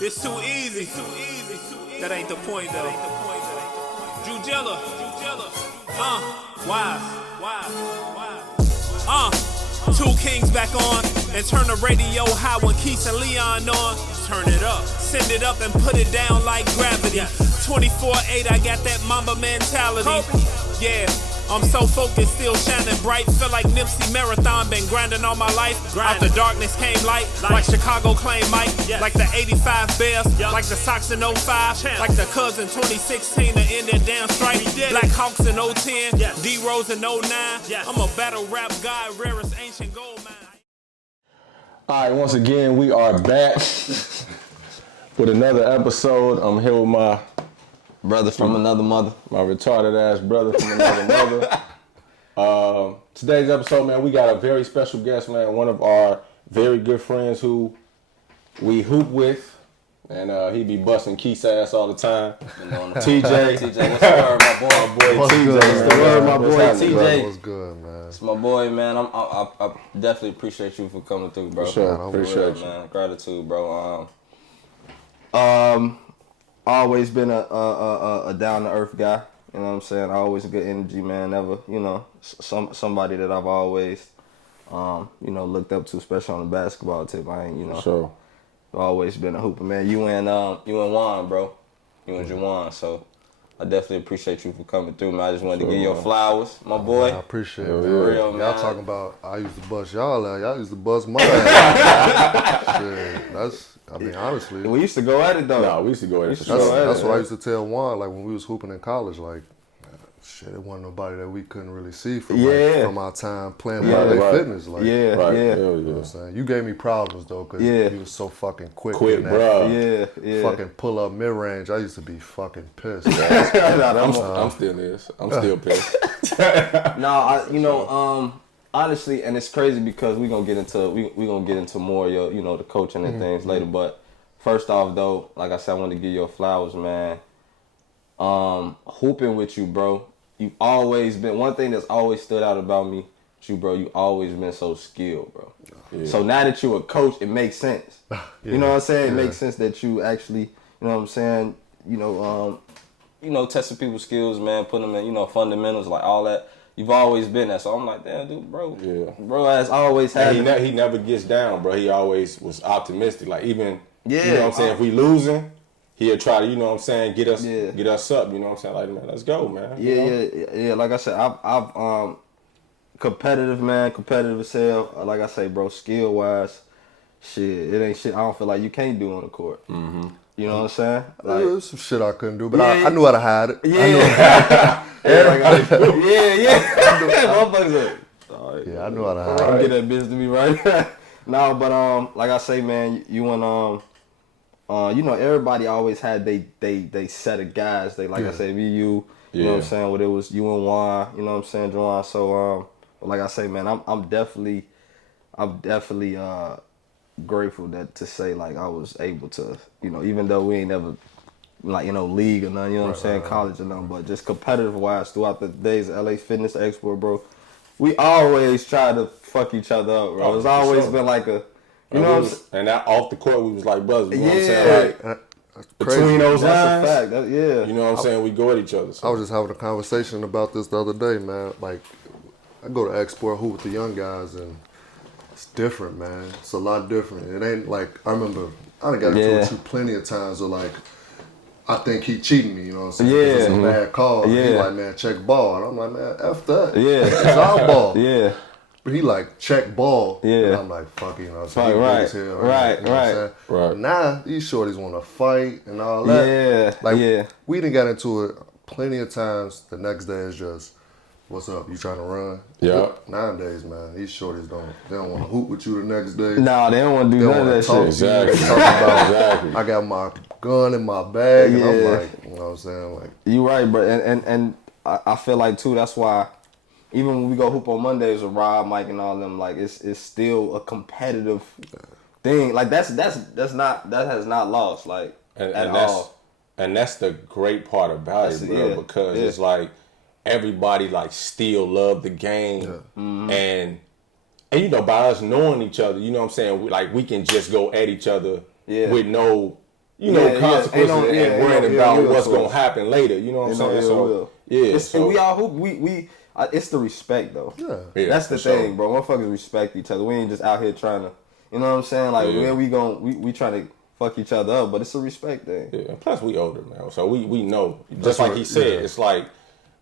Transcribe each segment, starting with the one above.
It's too easy. That ain't the point though. Jilla. Two Kings back on and turn the radio high when Keith and Leon on. Turn it up, send it up and put it down like gravity. 24/8, I got that Mamba mentality. Yeah. I'm so focused, still shining bright. Feel like Nipsey Marathon, been grinding all my life. Out the darkness came light, like Chicago claimed Mike. Like the 85 Bears, like the Sox in 05. Like the Cubs in 2016 to end that damn strike. Black Hawks in 010, D-Rose in 09. I'm a battle rap guy, rarest ancient gold mine. All right, once again, we are back with another episode. I'm here with my brother from another mother. My retarded ass brother from another mother. Today's episode, man, we got a very special guest, man. One of our very good friends who we hoop with. And he be busting Keith's ass all the time. TJ. TJ, what's the word, my boy? My boy what's TJ. Good, what's the word, my boy TJ? What's good, man? It's my boy, man. I definitely appreciate you for coming through, bro. For sure. Appreciate you. Man. Gratitude, bro. Always been a down to earth guy. You know what I'm saying? Always a good energy, man. Never, somebody that I've always, looked up to, especially on the basketball tip. I ain't, Sure. Always been a hooper, man. You and Juan, bro. You and Juwan. So I definitely appreciate you for coming through, man. I just wanted to give you your flowers, my boy. I appreciate it. For real, man. Y'all talking about I used to bust y'all out. Y'all used to bust my ass. Shit, honestly. We used to go at it, though. Nah, we used to go at it. That's what I used to tell Juan, like when we was hooping in college, like, shit, it wasn't nobody that we couldn't really see from our time playing fitness. Like, You know what I'm saying? You gave me problems, though, because you was so fucking quick. Bro. Fucking pull up mid-range. I used to be fucking pissed. I'm still this. I'm still pissed. Honestly, and it's crazy because we gonna get into more of your, the coaching and things later. But first off, though, like I said, I want to give you your flowers, man. Hooping with you, bro. You've always been one thing that's always stood out about me. You, bro, you always been so skilled, bro. Yeah. So now that you're a coach, it makes sense. You know what I'm saying? It makes sense that you actually, you know what I'm saying? Testing people's skills, man, putting them in, fundamentals, like all that. You've always been that. So I'm like, damn, dude, bro. Yeah. Bro has always had he never gets down, bro. He always was optimistic. Like even, you know what I'm saying? If we losing, he'll try to, you know what I'm saying, get us up. You know what I'm saying? Like, man, let's go, man. Yeah. Like I said, I've competitive, man, competitive as hell. Like I say, bro, skill wise, shit, it ain't shit. I don't feel like you can't do on the court. Mm-hmm. You know what I'm saying? Like, there's some shit I couldn't do, but I knew how to hide it. I knew how to hide it. Get that bitch to me right. No, but like I say, man, you and everybody always had they set of guys. They like I said, you know what I'm saying. What it was you and Juan, you know what I'm saying, Juwan. So like I say, man, I'm definitely grateful that to say like I was able to, even though we ain't never league or nothing, you know what I'm saying, college or nothing, but just competitive wise throughout the days of LA Fitness Expo, bro, we always try to fuck each other up, bro. It's always been like a, and that off the court we was like brothers. You know what I'm saying? Like, between those lines, that's a fact. You know what I'm saying? We go at each other. So. I was just having a conversation about this the other day, man. Like, I go to Expo, hoop with the young guys, and it's different, man. It's a lot different. It ain't like, I remember, I done got into it with you plenty of times where like, I think he cheating me, you know what I'm saying? Yeah. It's a bad call. Yeah. He like, man, check ball. And I'm like, man, F that. Yeah. It's our ball. Yeah. But he like, check ball. Yeah. And I'm like, fuck it, you know what I'm saying? Right. You know what I'm saying? But now, these shorties want to fight and all that. Yeah. Like, we done got into it plenty of times. The next day is just, what's up? You trying to run? Yeah. Nowadays, man, these shorties don't want to hoop with you the next day. Nah, they don't want to do none of that shit. Exactly. I got my gun in my bag, and I'm like, you know what I'm saying? Like, you right, bro. And I feel like too. That's why even when we go hoop on Mondays with Rob, Mike, and all them, like it's still a competitive thing. Like that has not lost like at all. And that's the great part about it, bro, because it's like everybody like still love the game, and And you know, by us knowing each other, you know what I'm saying, we can just go at each other with no, consequences and worrying about what's gonna happen later. You know what I'm saying? So and we all hoop. It's the respect though. Yeah. That's the thing, bro. Motherfuckers respect each other. We ain't just out here trying to, you know what I'm saying? Like where we trying to fuck each other up, but it's a respect thing. Yeah. Plus we older, man, so we know. Just like he said, it's like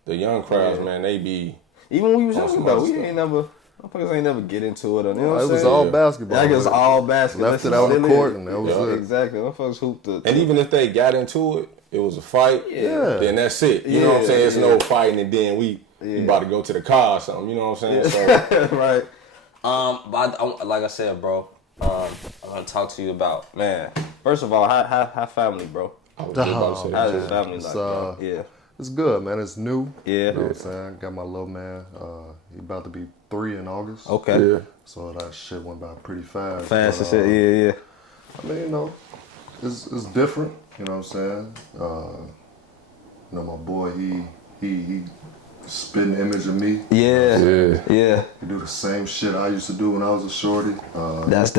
the young crowds, man. They be even when we was young though. We ain't never. Motherfuckers ain't never get into it. You know what I'm saying? It was all basketball. Like it was all basketball. Left it out on the court, and that was it. Exactly. Motherfuckers hooped it. And even if they got into it, it was a fight. Yeah. Then that's it. You know what I'm saying? It's no fighting, and then we about to go to the car or something. You know what I'm saying? So right. But like I said, bro, I want to talk to you about, man. First of all, how family, bro? I was just about to say that. How's his family like, bro? Yeah. It's good, man. It's new. Yeah. You know what I'm saying? Got my little man. He about to be 3 in August. Okay. Yeah. So that shit went by pretty fast. Fast but, as shit. Yeah. I mean, you know, it's different. You know what I'm saying? You know, my boy, he spitting an image of me. Yeah. He do the same shit I used to do when I was a shorty. That's.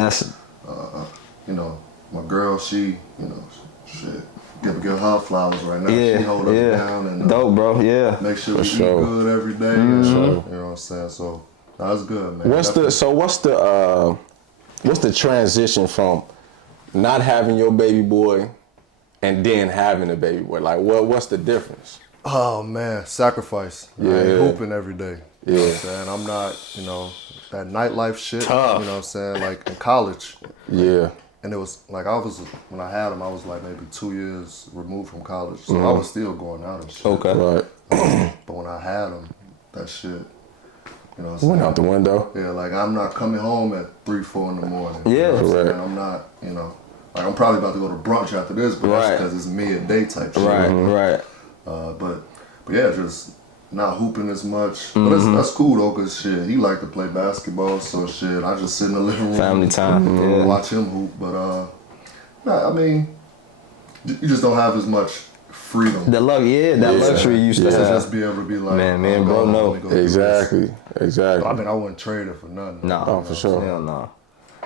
You know, my girl, she, you know, shit. Give her flowers right now. Yeah, she hold us down and dope, bro. Yeah. make sure we eat sure. good every day. And, you know what I'm saying? So that's good, man. What's the transition from not having your baby boy and then having a baby boy? Like, what's the difference? Oh man, sacrifice. I ain't hooping every day. You know what I'm saying? I'm not, you know, that nightlife shit. Tough. You know what I'm saying? Like in college. Yeah. And it was like when I had him, I was like maybe 2 years removed from college. So I was still going out and shit. Okay. Right. But when I had him, that shit, you know what I'm saying? Went out the window. Yeah, like I'm not coming home at 3, 4 in the morning. Yeah. You know what I'm saying? Right. I'm not, you know, like I'm probably about to go to brunch after this, but that's because it's midday type shit. Right. But yeah, just not hooping as much. But that's cool though, cause shit, he like to play basketball, so shit, I just sit in the living room, Family time. Yeah. watch him hoop. But nah, I mean, you just don't have as much freedom. That luxury you used to To have. just be able to be like, Man, bro, no. Exactly. I mean, I wouldn't trade it for nothing. No, Oh, for sure. Hell no.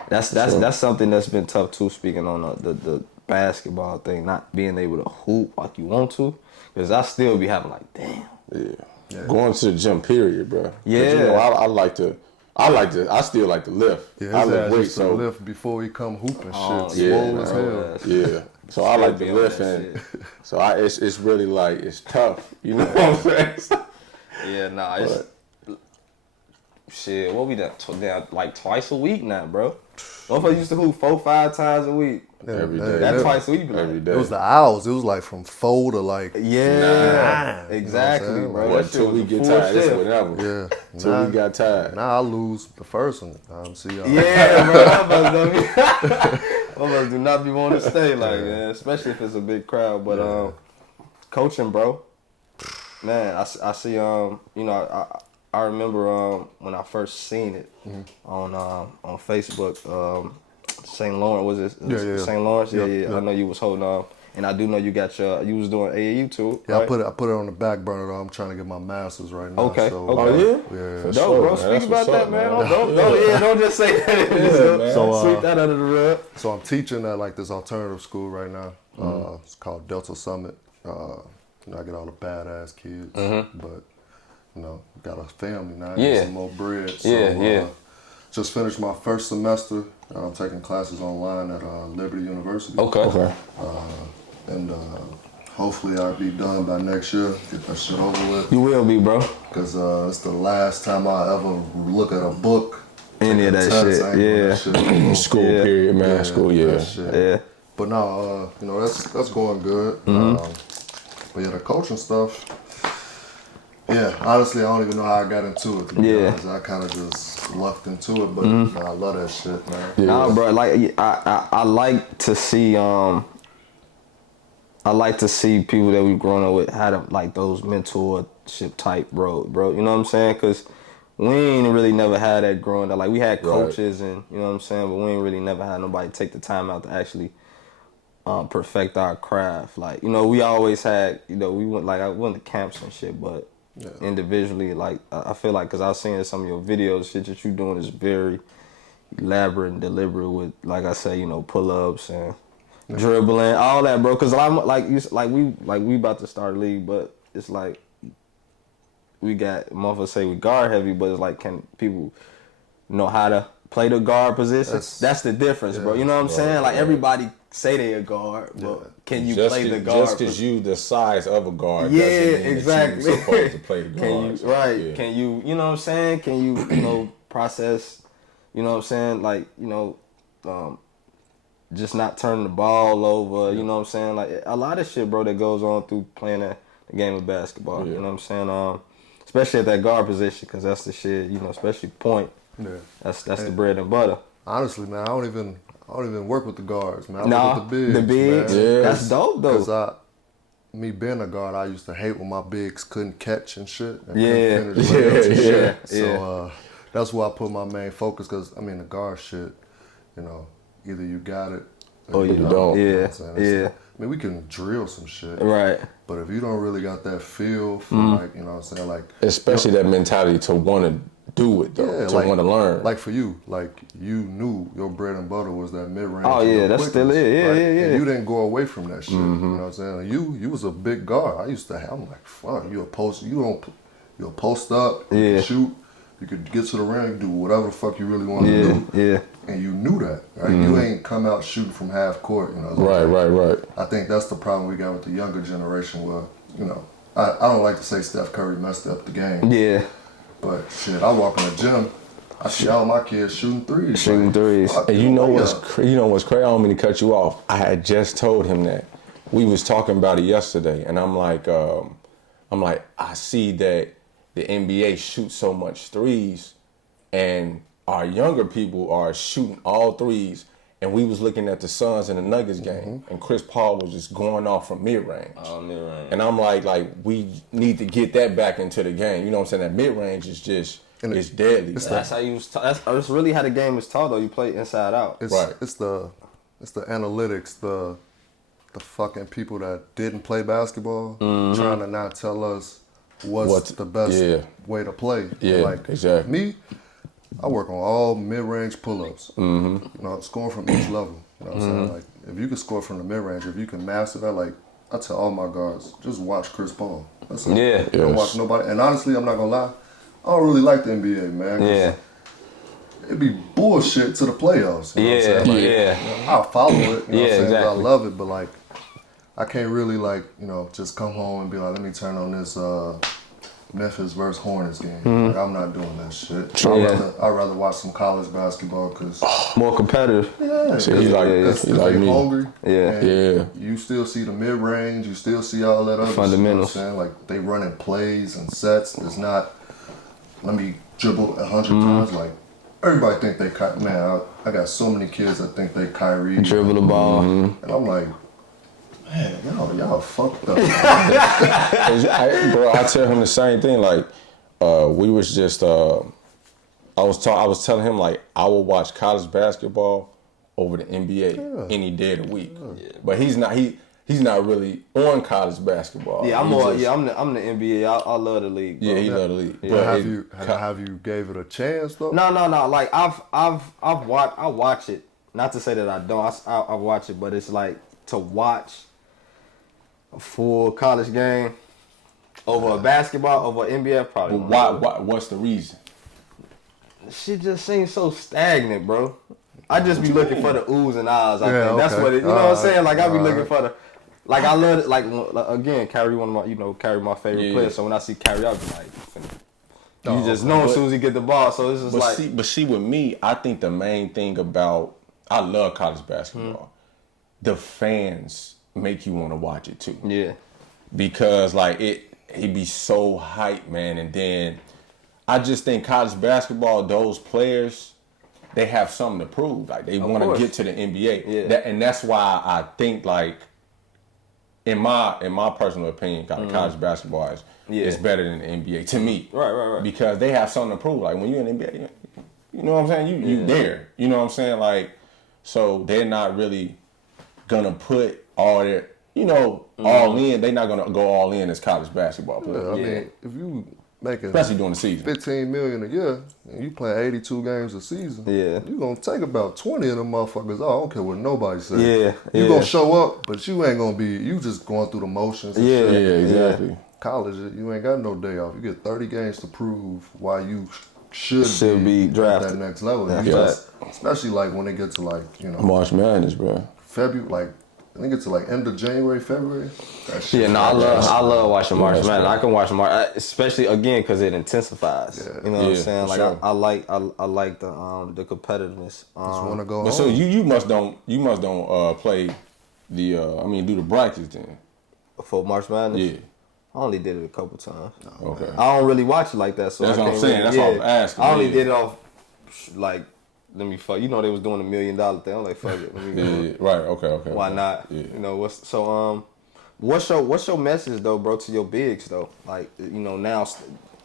That's something that's been tough too. Speaking on the basketball thing, not being able to hoop like you want to, because I still be having like, damn. Yeah. Going to the gym, period, bro. Yeah. You know, I still like to lift. Yeah, I his lift ass weights, used to so lift before he come hooping shit. yeah, Swole as man. hell. yeah. So I like to be on lift, that and so it's really like it's tough. You know what I'm saying? Yeah, nah, it's shit. What we done? Like twice a week now, bro. Motherfuckers used to hoop 4-5 times a week. Every day. That twice a week, be like, Every day. It was the hours. It was like from 4 to like exactly, You know what I'm saying? bro. What, That shit till was we a get full tired? It's shift. whatever. Yeah. Till we got tired. Now I lose the first one. See y'all. Yeah, bro. Motherfuckers do not be wanting to stay like that, especially if it's a big crowd. But coaching, bro, man, I see. You know, I remember when I first seen it on Facebook. St. Lawrence, was it? Yeah. St. Lawrence, yeah. Yep. I know you was holding on, and I do know you was doing AAU too. Yeah, right? I put it on the back burner though. I'm trying to get my master's right now. Okay. So, Okay. Yeah. For Dope, sure, bro. man. Speak That's about what's that, up, man. man. Don't just say that. man. So, Sweep that under the rug. So I'm teaching at like this alternative school right now. It's called Delta Summit. You know, I get all the badass kids, but you know, got a family now. I need some more bread. So, just finished my first semester. I'm taking classes online at Liberty University. Okay. And hopefully I'll be done by next year. Get that shit over with. You will be, bro. Because it's the last time I ever look at a book. Any of that shit. I ain't doing that shit no more. School period, man. Yeah, School, that shit. Yeah. But no, you know, that's going good. But yeah, the coaching stuff. Yeah, honestly, I don't even know how I got into it. To be honest, I kind of just lucked into it, but I love that shit, man. Yeah. Nah, bro. Like I like to see people that we've grown up with had like those mentorship type road, bro. You know what I'm saying? Cause we ain't really never had that growing up. Like we had coaches and you know what I'm saying, but we ain't really never had nobody take the time out to actually perfect our craft. Like, you know, we always had, you know, I went to camps and shit, but individually. Like I feel like, cause I was seeing some of your videos, shit that you doing is very elaborate and deliberate with, like I say, pull-ups and dribbling, all that, bro. Cause I'm we about to start a league, but it's like we got motherfuckers say we guard heavy, but it's like, can people know how to play the guard position? That's the difference, bro. You know what I'm saying? Like everybody say they a guard, but can you play the guard? Just because you the size of a guard, yeah, doesn't mean exactly. that you're supposed to play the guard. Can you, you know what I'm saying? Can you, process, you know what I'm saying? Like, just not turning the ball over, you know what I'm saying? Like a lot of shit, bro, that goes on through playing the game of basketball. You know what I'm saying? Especially at that guard position, because that's the shit, especially point. Yeah. That's the bread and butter. Honestly, man, I don't even work with the guards, man. I work with the bigs. The bigs, man. That's dope though. Because me being a guard, I used to hate when my bigs couldn't catch and shit. And Yeah. couldn't finish layups and shit. So that's where I put my main focus. Because the guard shit, either you got it or you don't. Yeah, you know what I'm saying? yeah. I mean, we can drill some shit. Right. But if you don't really got that feel for like, you know what I'm saying? Like, especially that mentality to want to do it though, to want to learn. Like for you, like you knew your bread and butter was that mid-range. Oh yeah, that's still it. Yeah, right? yeah. And you didn't go away from that shit. You know what I'm saying? You was a big guard. I used to have, I'm like, fuck, you'll post up, you can shoot, you could get to the ring, do whatever the fuck you really want to do. Yeah. And you knew that, right? You ain't come out shooting from half court, Right. I think that's the problem we got with the younger generation where, I don't like to say Steph Curry messed up the game. Yeah. But shit, I walk in the gym, I see all my kids shooting threes. And you know what's crazy? I don't mean to cut you off. I had just told him that. We was talking about it yesterday, and I'm like, I see that the NBA shoots so much threes, and our younger people are shooting all threes. And we was looking at the Suns and the Nuggets game, and Chris Paul was just going off from mid-range. Oh, mid-range. And I'm like, we need to get that back into the game. You know what I'm saying? That mid-range is just, it's deadly. That's how you. That's really how the game is taught, though. You play inside out. It's the analytics, the fucking people that didn't play basketball trying to not tell us what's the best way to play. Yeah, like exactly. Me, I work on all mid-range pull-ups. Scoring from each level. You know what I'm saying? Like, if you can score from the mid-range, if you can master that, like, I tell all my guards, just watch Chris Paul. That's it. Yeah. Don't watch nobody. And honestly, I'm not gonna lie, I don't really like the NBA, man. Yeah. It'd be bullshit to the playoffs. You know what I'm saying? Like, I'll follow it. You know what I'm saying? Exactly. I love it, but like, I can't really just come home and be like, let me turn on this Memphis versus Hornets game. Like, I'm not doing that shit. I'd rather watch some college basketball because more competitive. Yeah, so he's like me. Hungry. Yeah. You still see the mid range. You still see all that other fundamentals. You know what I'm saying? Like, they running plays and sets. It's not, let me dribble 100 times. Like, everybody think they man. I got so many kids that think they Kyrie dribble the ball, and I'm like, man, y'all fucked up. Bro, I tell him the same thing. Like, we was just, I was telling him, like, I will watch college basketball over the NBA any day of the week. But he's not really on college basketball. Yeah, I'm the NBA. I love the league. Bro. Yeah, he love the league. Yeah. Have you gave it a chance though? No. Like I watch it. Not to say that I don't. I watch it, but it's like to watch a full college game over a basketball, over NBA, probably. Why? What's the reason? Shit just seems so stagnant, bro. I just be looking for the oohs and ahs. I think that's what it. You know what I'm saying? Like I be looking for the. Like I love it. Like again, Kyrie one of my Kyrie my favorite player. So when I see Kyrie, I be like, you just know as soon as he get the ball. So it's just but see, with me, I think the main thing about I love college basketball. The fans make you want to watch it too. Yeah. Because like he be so hyped, man, and then I just think college basketball, those players, they have something to prove. Like they want to get to the NBA. Yeah. And that's why I think like in my personal opinion, college basketball is better than the NBA to me. Right. Because they have something to prove. Like when you're in the NBA, you know what I'm saying? You there. You know what I'm saying? Like, so they're not really gonna put all you know, all in. They're not gonna go all in as college basketball players. I mean, if you making especially during the season, $15 million a year, and you playing 82 games a season, you gonna take about 20 of them motherfuckers off. I don't care what nobody says. You gonna show up, but you ain't gonna be. You just going through the motions. And shit. Exactly. College, you ain't got no day off. You get 30 games to prove why you should be drafted at that next level. Especially like when it gets to like, you know, March Madness, bro. February, like I think it's like end of January, February. I love watching March Madness. I can watch March, especially again because it intensifies. You know what I'm saying? Like sure. I like the competitiveness. Just want to go. But home. So you must don't play the do the brackets then for March Madness. Yeah. I only did it a couple times. Okay. I don't really watch it like that, so that's what I'm saying. That's what I'm asking. I only did it off like. Let me fuck. You know they was doing $1 million thing. I'm like, fuck it. Let me go. Right. Okay. Why not? Yeah. You know what's your message though, bro, to your bigs though? Like, you know, now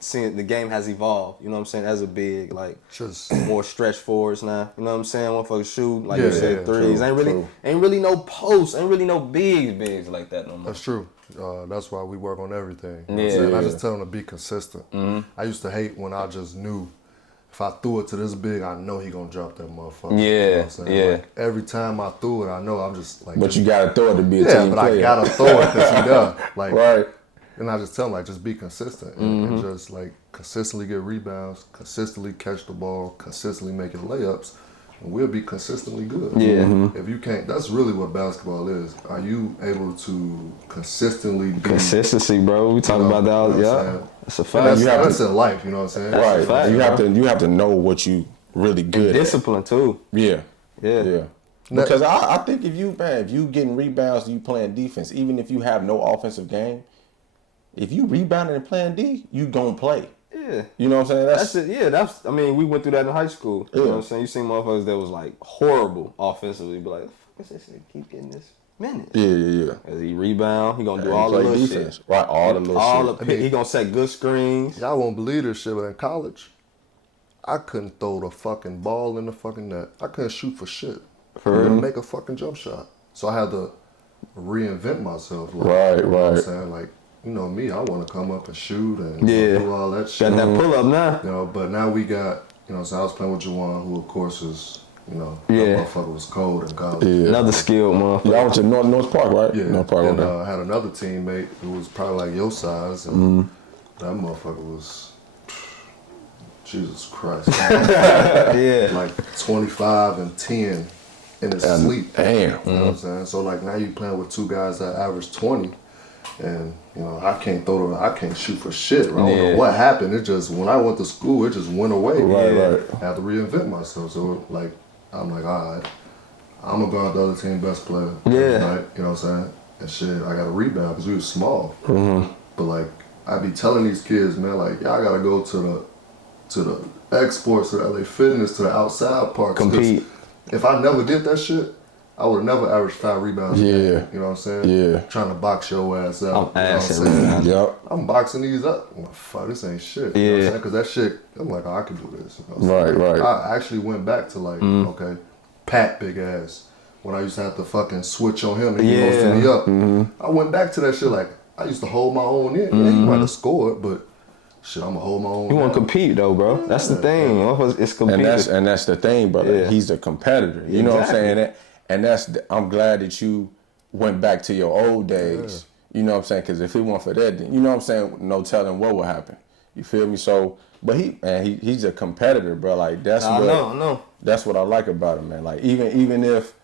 seeing the game has evolved. You know what I'm saying? As a big, like just more stretch forwards now. You know what I'm saying? One fucking shoot, like you said, threes. Ain't really no posts. Ain't really no bigs like that no more. That's true. That's why we work on everything. You know what I'm saying? I just tell them to be consistent. Mm-hmm. I used to hate when I just knew. If I threw it to this big, I know he gonna drop that motherfucker. Yeah, you know what I'm saying? Like, every time I threw it, I know I'm just like. But you gotta throw it to be a team player. I gotta throw it because he does. Like, right. And I just tell him like, just be consistent and just like consistently get rebounds, consistently catch the ball, consistently making layups, and we'll be consistently good. Yeah. If you can't, that's really what basketball is. Are you able to consistently be consistency, bro? We talking about that. Yeah. It's a fact. That's in life, you know what I'm saying? Right. Fact, you have to know what you really good and discipline at. too. Yeah. Because I think if you getting rebounds, you playing defense, even if you have no offensive game, if you rebounding and playing D, you gonna play. Yeah. You know what I'm saying? That's it. Yeah, I mean, we went through that in high school. You know what I'm saying? You seen motherfuckers that was like horrible offensively, but like, what's this nigga keep getting this minutes? Yeah. As he rebound, he gonna do all the little defense. Shit. Right, all the little shit. He gonna set good screens. Y'all won't believe this shit, but in college, I couldn't throw the fucking ball in the fucking net. I couldn't shoot for shit. I couldn't make a fucking jump shot. So I had to reinvent myself. Like, right. You know what I'm saying? Like, you know me, I want to come up and shoot and do all that shit. Got that pull up now. You know, but now we got, you know, so I was playing with Juwan, who of course is, you know, that motherfucker was cold in college. Yeah. Another skilled motherfucker. Y'all went to North Park, right? Yeah. North Park. And I had another teammate who was probably like your size, and that motherfucker was, Jesus Christ. Like 25 and 10 in his sleep. Damn. You know what I'm saying? So like now you playing with two guys that average 20. And, you know, I can't shoot for shit. I don't know what happened. It just, when I went to school, it just went away. Right. I had to reinvent myself. So, like, I'm like, all right, I'm going to go out the other team best player. Yeah. Night, you know what I'm saying? And shit, I got to rebound because we was small. But, like, I be telling these kids, man, like, y'all got to go to the exports, to the LA Fitness, to the outside parks. Compete. If I never did that shit, I would have never averaged 5 rebounds. Yeah. You know what I'm saying? Yeah. Trying to box your ass out. I'm assing, you know man. Yep. I'm boxing these up. I'm like, fuck, this ain't shit. You know what I'm saying? Because that shit, I'm like, oh, I can do this. You know what I'm saying? Right. I actually went back to like, okay, Pat big ass. When I used to have to fucking switch on him and he posted me up. I went back to that shit like, I used to hold my own in. Yeah, he might have scored, but shit, I'm going to hold my own. You want to compete though, bro. Yeah, that's the thing. It's competitive. And that's the thing, brother. Yeah. He's a competitor. You know what I'm saying? And I'm glad that you went back to your old days. You know what I'm saying? Because if it weren't for that, then, you know what I'm saying? No telling what would happen. You feel me? So, but he's a competitor, bro. Like that's I know. That's what I like about him, man. Like even if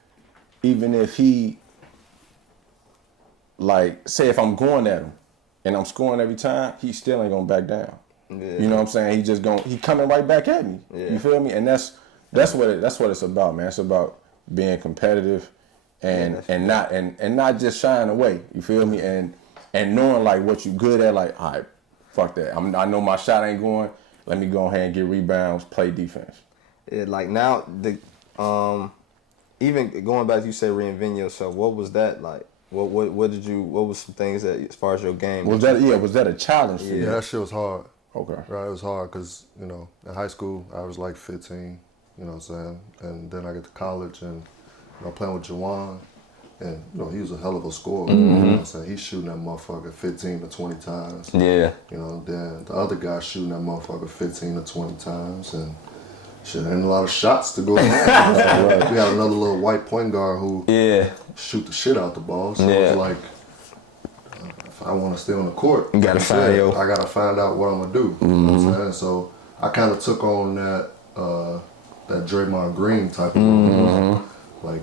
he, like, say if I'm going at him and I'm scoring every time, he still ain't gonna back down. Yeah. You know what I'm saying? He coming right back at me. Yeah. You feel me? And that's what it's about, man. It's about being competitive and not just shying away. You feel me? And knowing like what you good at. Like, all right, fuck that. I know my shot ain't going. Let me go ahead and get rebounds, play defense. Yeah, like now even going back, you said reinvent yourself. What was that like? What was some things that as far as your game? Was that a challenge for you? Yeah, that shit was hard. Okay. Right, it was hard because, you know, in high school I was like 15. You know what I'm saying? And then I get to college and, you know, playing with Juwan. And, you know, he was a hell of a scorer. You know what I'm saying? He's shooting that motherfucker 15 to 20 times. Yeah. You know, then the other guy shooting that motherfucker 15 to 20 times. And shit, ain't a lot of shots to go around. We got another little white point guard who shoot the shit out the ball. So it's like, if I want to stay on the court, you gotta I gotta find out what I'm gonna do. You know what I'm saying? So I kind of took on that Draymond Green type of role. Like,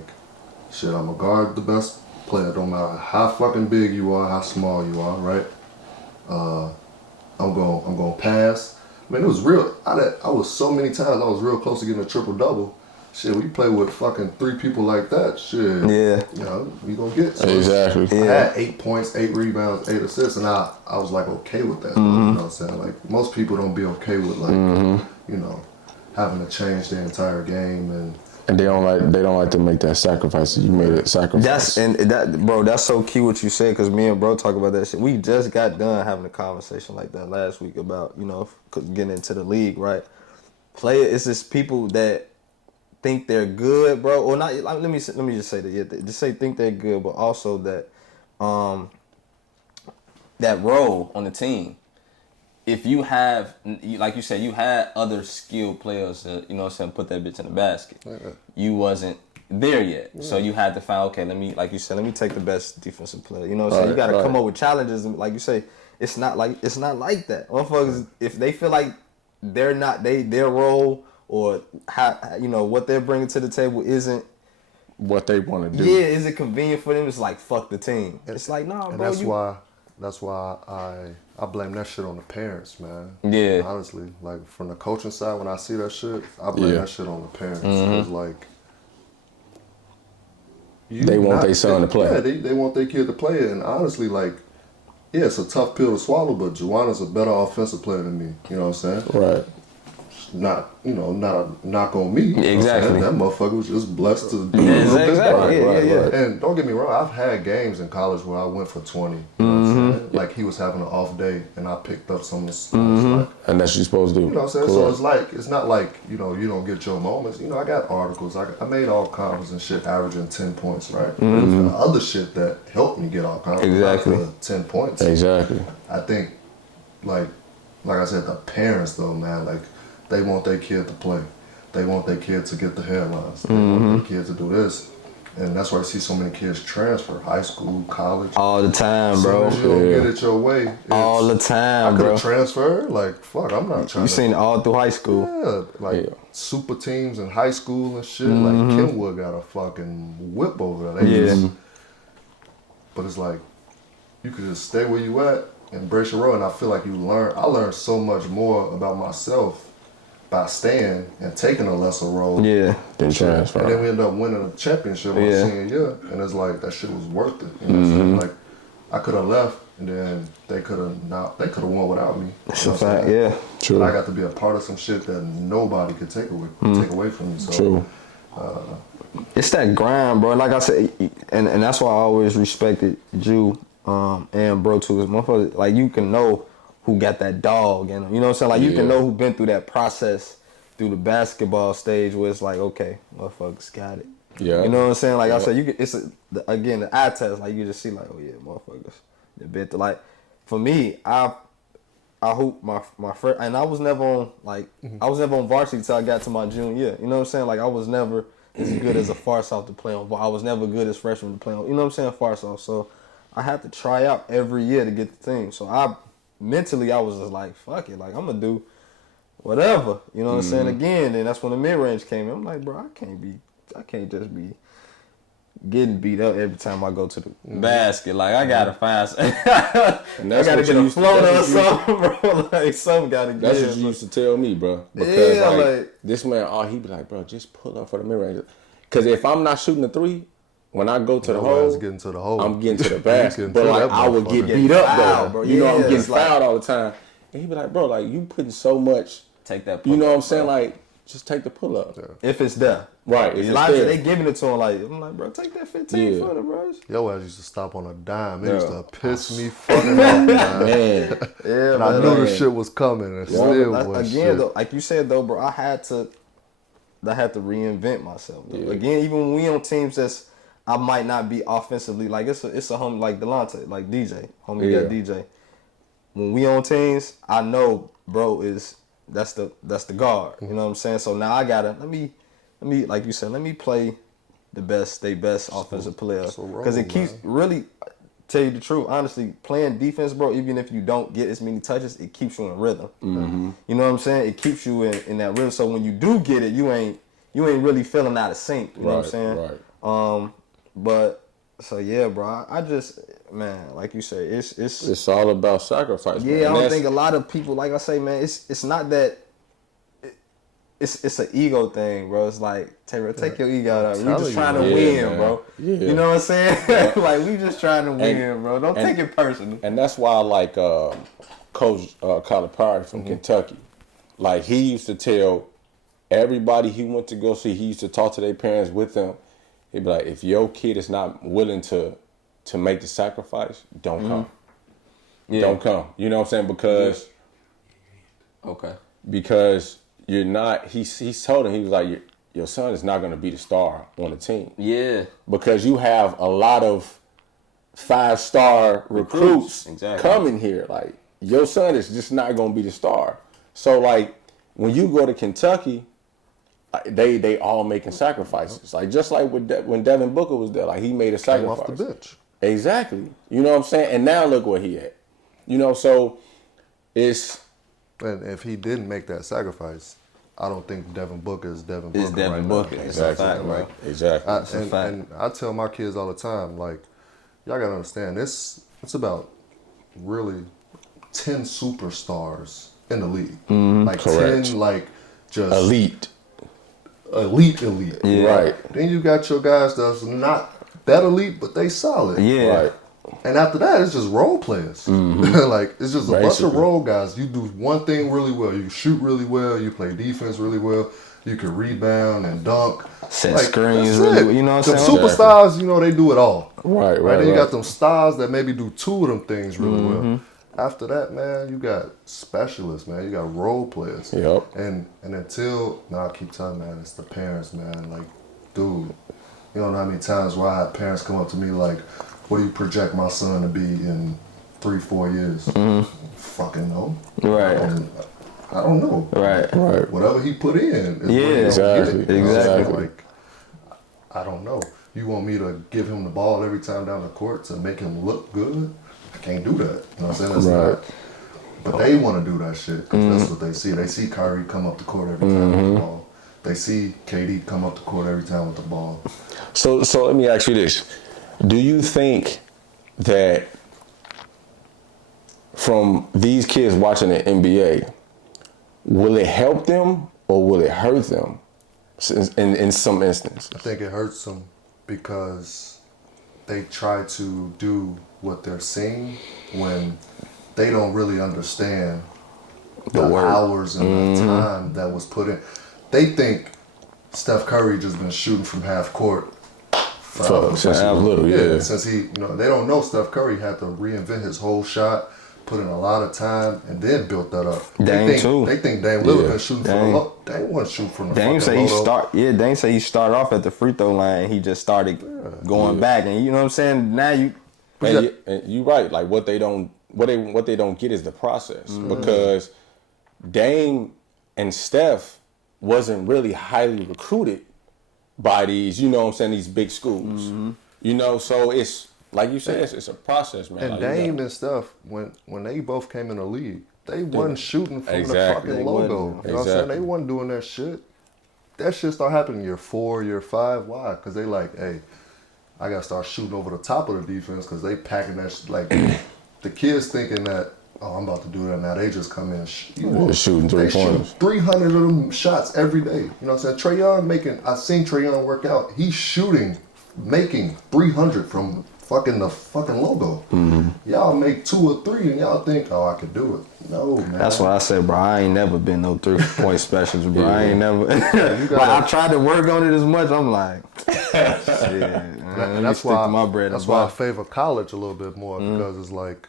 shit, I'm gonna guard the best player. Don't matter how fucking big you are, how small you are, right? I'm gonna pass. Man, it was real. I was so many times I was real close to getting a triple double. Shit, when you play with fucking 3 people like that, shit, you know, you gonna get. So exactly. I had 8 points, 8 rebounds, 8 assists, and I was like okay with that. You know what I'm saying? Like, most people don't be okay with like, you know, having to change their entire game and they don't like to make that sacrifice. You made a sacrifice. That's so key what you said, because me and bro talk about that shit. We just got done having a conversation like that last week about, you know, getting into the league, right? It's just people that think they're good, bro, or not. Let me just say that. Yeah, just say think they're good, but also that that role on the team. If you have, like you said, you had other skilled players to, you know what I'm saying, put that bitch in the basket. You wasn't there yet. So you had to find, okay, let me take the best defensive player. You know what I'm saying? You got to come up with challenges. And like you say, it's not like that. Motherfuckers, if they feel like they're not, their role or how, you know, what they're bringing to the table isn't what they want to do. Yeah, is it convenient for them? It's like, fuck the team. It's like, nah, bro. That's why I blame that shit on the parents, man. Yeah. Honestly, like, from the coaching side, when I see that shit, I blame that shit on the parents. It's like, they want their son to play. Yeah, they want their kid to play it. And honestly, like, yeah, it's a tough pill to swallow, but Juwanna's a better offensive player than me. You know what I'm saying? Right. Not a knock on me. Exactly. That motherfucker was just blessed to do Exactly. And don't get me wrong, I've had games in college where I went for 20. You know what I'm saying? Like, he was having an off day and I picked up some of the slack. And that's what you're supposed to do. You know what I'm saying? So it's like, it's not like, you know, you don't get your moments. You know, I got articles. I made all conference and shit averaging 10 points, right? It was the other shit that helped me get all conference. Exactly. Not the 10 points. Exactly. I think, like I said, the parents though, man, like, they want their kid to play. They want their kid to get the headlines. They want their kid to do this. And that's why I see so many kids transfer, high school, college. All the time, bro. As soon as you don't get it your way. All the time, I could bro. have transferred. Like, fuck, I'm not trying You seen it all through high school. Yeah, like super teams in high school and shit. Like, Kenwood got a fucking whip over there. But it's like, you could just stay where you at, embrace your role, and I feel like I learned so much more about myself by staying and taking a lesser role. Yeah. Then transfer. And then we ended up winning a championship my senior year. And it's like, that shit was worth it. You know what I'm saying? Like, I could have left and then they could have won without me. That's a fact, yeah. True. But I got to be a part of some shit that nobody could take away from me. So, True. It's that grind, bro. Like I said, and that's why I always respected Jew and bro too. Motherfuckers, like, you can know who got that dog in them. You know what I'm saying? Like, you can know who been through that process through the basketball stage where it's like, okay, motherfuckers got it. Yeah. You know what I'm saying? Like I said, again, the eye test, like, you just see like, oh yeah, motherfuckers. They been through, like, for me, I hoop my first, and I was never on, like, I was never on varsity until I got to my junior year. You know what I'm saying? Like, I was never as good as a Farsoft to play on. I was never good as freshman to play on. You know what I'm saying? Farsoft. So I had to try out every year to get the team. So mentally, I was just like, fuck it. Like, I'm going to do whatever. You know what I'm saying? Again, and that's when the mid-range came in. I'm like, bro, I can't just be getting beat up every time I go to the basket. Like, I got to find And that's I got to what get you a used to- floater or that's what you used to- something, bro. Like, something got to get. That's what you used to tell me, bro. Because Yeah, like, like- this man, he'd be like, bro, just pull up for the mid-range. Because if I'm not shooting the three, when I go to the hole, getting to the hole. I'm getting to the basket. But to like, that I would get motherfucker. beat up Foul, though. bro. You know, I'm Yeah, getting it's like- fouled all the time. And he'd be like, bro, like, you putting so much. Take that You know what I'm pull-up, saying? bro. Like, just take the pull up. If it's there. Right. A If lot it's of there. they giving it to him, like, I'm like, bro, take that 15 footer, bro. Your ass used to stop on a dime. It Bro. used to piss me fucking off, man. Man. Yeah, And I man. knew the shit was coming, and still was Again, shit. though, like you said, though, bro, I had to reinvent myself. Though. Again, even when we on teams I might not be offensively like it's a homie like Delonte, like DJ, homie got DJ. When we on teams, I know bro that's the guard. You know what I'm saying? So now I gotta let me like you said, let me play the best offensive player because it keeps really. Tell you the truth, honestly, playing defense, bro, even if you don't get as many touches, it keeps you in rhythm. Mm-hmm. You know what I'm saying? It keeps you in that rhythm. So when you do get it, you ain't really feeling out of sync. You know what I'm saying? Right. But so yeah, bro, I just like you say, it's all about sacrifice. Yeah, man. I don't think a lot of people, like I say, man, it's not that. It's an ego thing, bro. It's like, TIERRA, take your ego out. We just trying to win, man. Bro. Yeah. You know what I'm saying? Yeah. Like, we just trying to win, bro. Don't take it personal. And that's why I like Coach Calipari from Kentucky. Like, he used to tell everybody he went to go see, he used to talk to their parents with them. He'd be like, if your kid is not willing to make the sacrifice, don't come. Yeah. Don't come. You know what I'm saying? Because... Okay. Because... You're not. He told him, he was like, your son is not going to be the star on the team. Yeah. Because you have a lot of 5-star recruits coming here. Like, your son is just not going to be the star. So, like, when you go to Kentucky, they all making sacrifices. Like, just like when Devin Booker was there, like, he made a sacrifice. Came off the bench. Exactly. You know what I'm saying? And now look where he at. You know, so it's... And if he didn't make that sacrifice, I don't think Devin Booker is Devin Booker. It's Devin Booker. It's a fact, right? Exactly. And I tell my kids all the time, like, y'all gotta understand, it's about really 10 superstars in the league. Like correct. 10, like, just elite. Yeah. Right. Then you got your guys that's not that elite, but they solid. Yeah. Right. And after that, it's just role players. Like, it's just a bunch of role guys. You do one thing really well. You shoot really well. You play defense really well. You can rebound and dunk. Set screens really well. You know what I'm saying? Superstars, you know, they do it all. Right. Then you got them stars that maybe do 2 of them things really well. After that, man, you got specialists, man. You got role players. Yep. And until, I keep telling, man, it's the parents, man. Like, dude, you don't know how many times where I had parents come up to me like, what do you project my son to be in 3-4 years? Fucking know. Right. I don't know. Right. Whatever he put in. Is Exactly. Like, I don't know. You want me to give him the ball every time down the court to make him look good? I can't do that. You know what I'm saying? That's not. But they want to do that shit because that's what they see. They see Kyrie come up the court every time with the ball. They see KD come up the court every time with the ball. So let me ask you this. Do you think that from these kids watching the NBA, will it help them or will it hurt them in some instances? I think it hurts them because they try to do what they're seeing when they don't really understand the hours and the time that was put in. They think Steph Curry just been shooting from half court since he was little, since he, they don't know Steph Curry had to reinvent his whole shot, put in a lot of time, and then built that up. They think Dame Lillard been shooting from the low. Dame wasn't shooting from the Dame fucking say Dame say he started off at the free throw line. He just started going back, and you know what I'm saying. Now you right. Like what they don't get is the process because Dame and Steph wasn't really highly recruited by these, you know what I'm saying, these big schools. You know, so it's, like you said, it's a process, man. And like, Dame and Steph, when they both came in the league, they wasn't shooting from the fucking logo. You know what I'm saying? They wasn't doing that shit. That shit started happening year 4, year 5. Why? Because they like, hey, I got to start shooting over the top of the defense because they packing that shit. Like, the kids thinking that, oh, I'm about to do that now. They just come in shooting 3 pointers. 300 of them shots every day. You know what I'm saying? Trae Young I seen Trae Young work out. He's making 300 from the fucking logo. Y'all make 2 or 3 and y'all think, oh, I could do it. No, man. That's why I said, bro, I ain't never been no 3-point specialist, bro. I ain't never. I tried to work on it as much. I'm like, shit. And that's why I favor college a little bit more because it's like,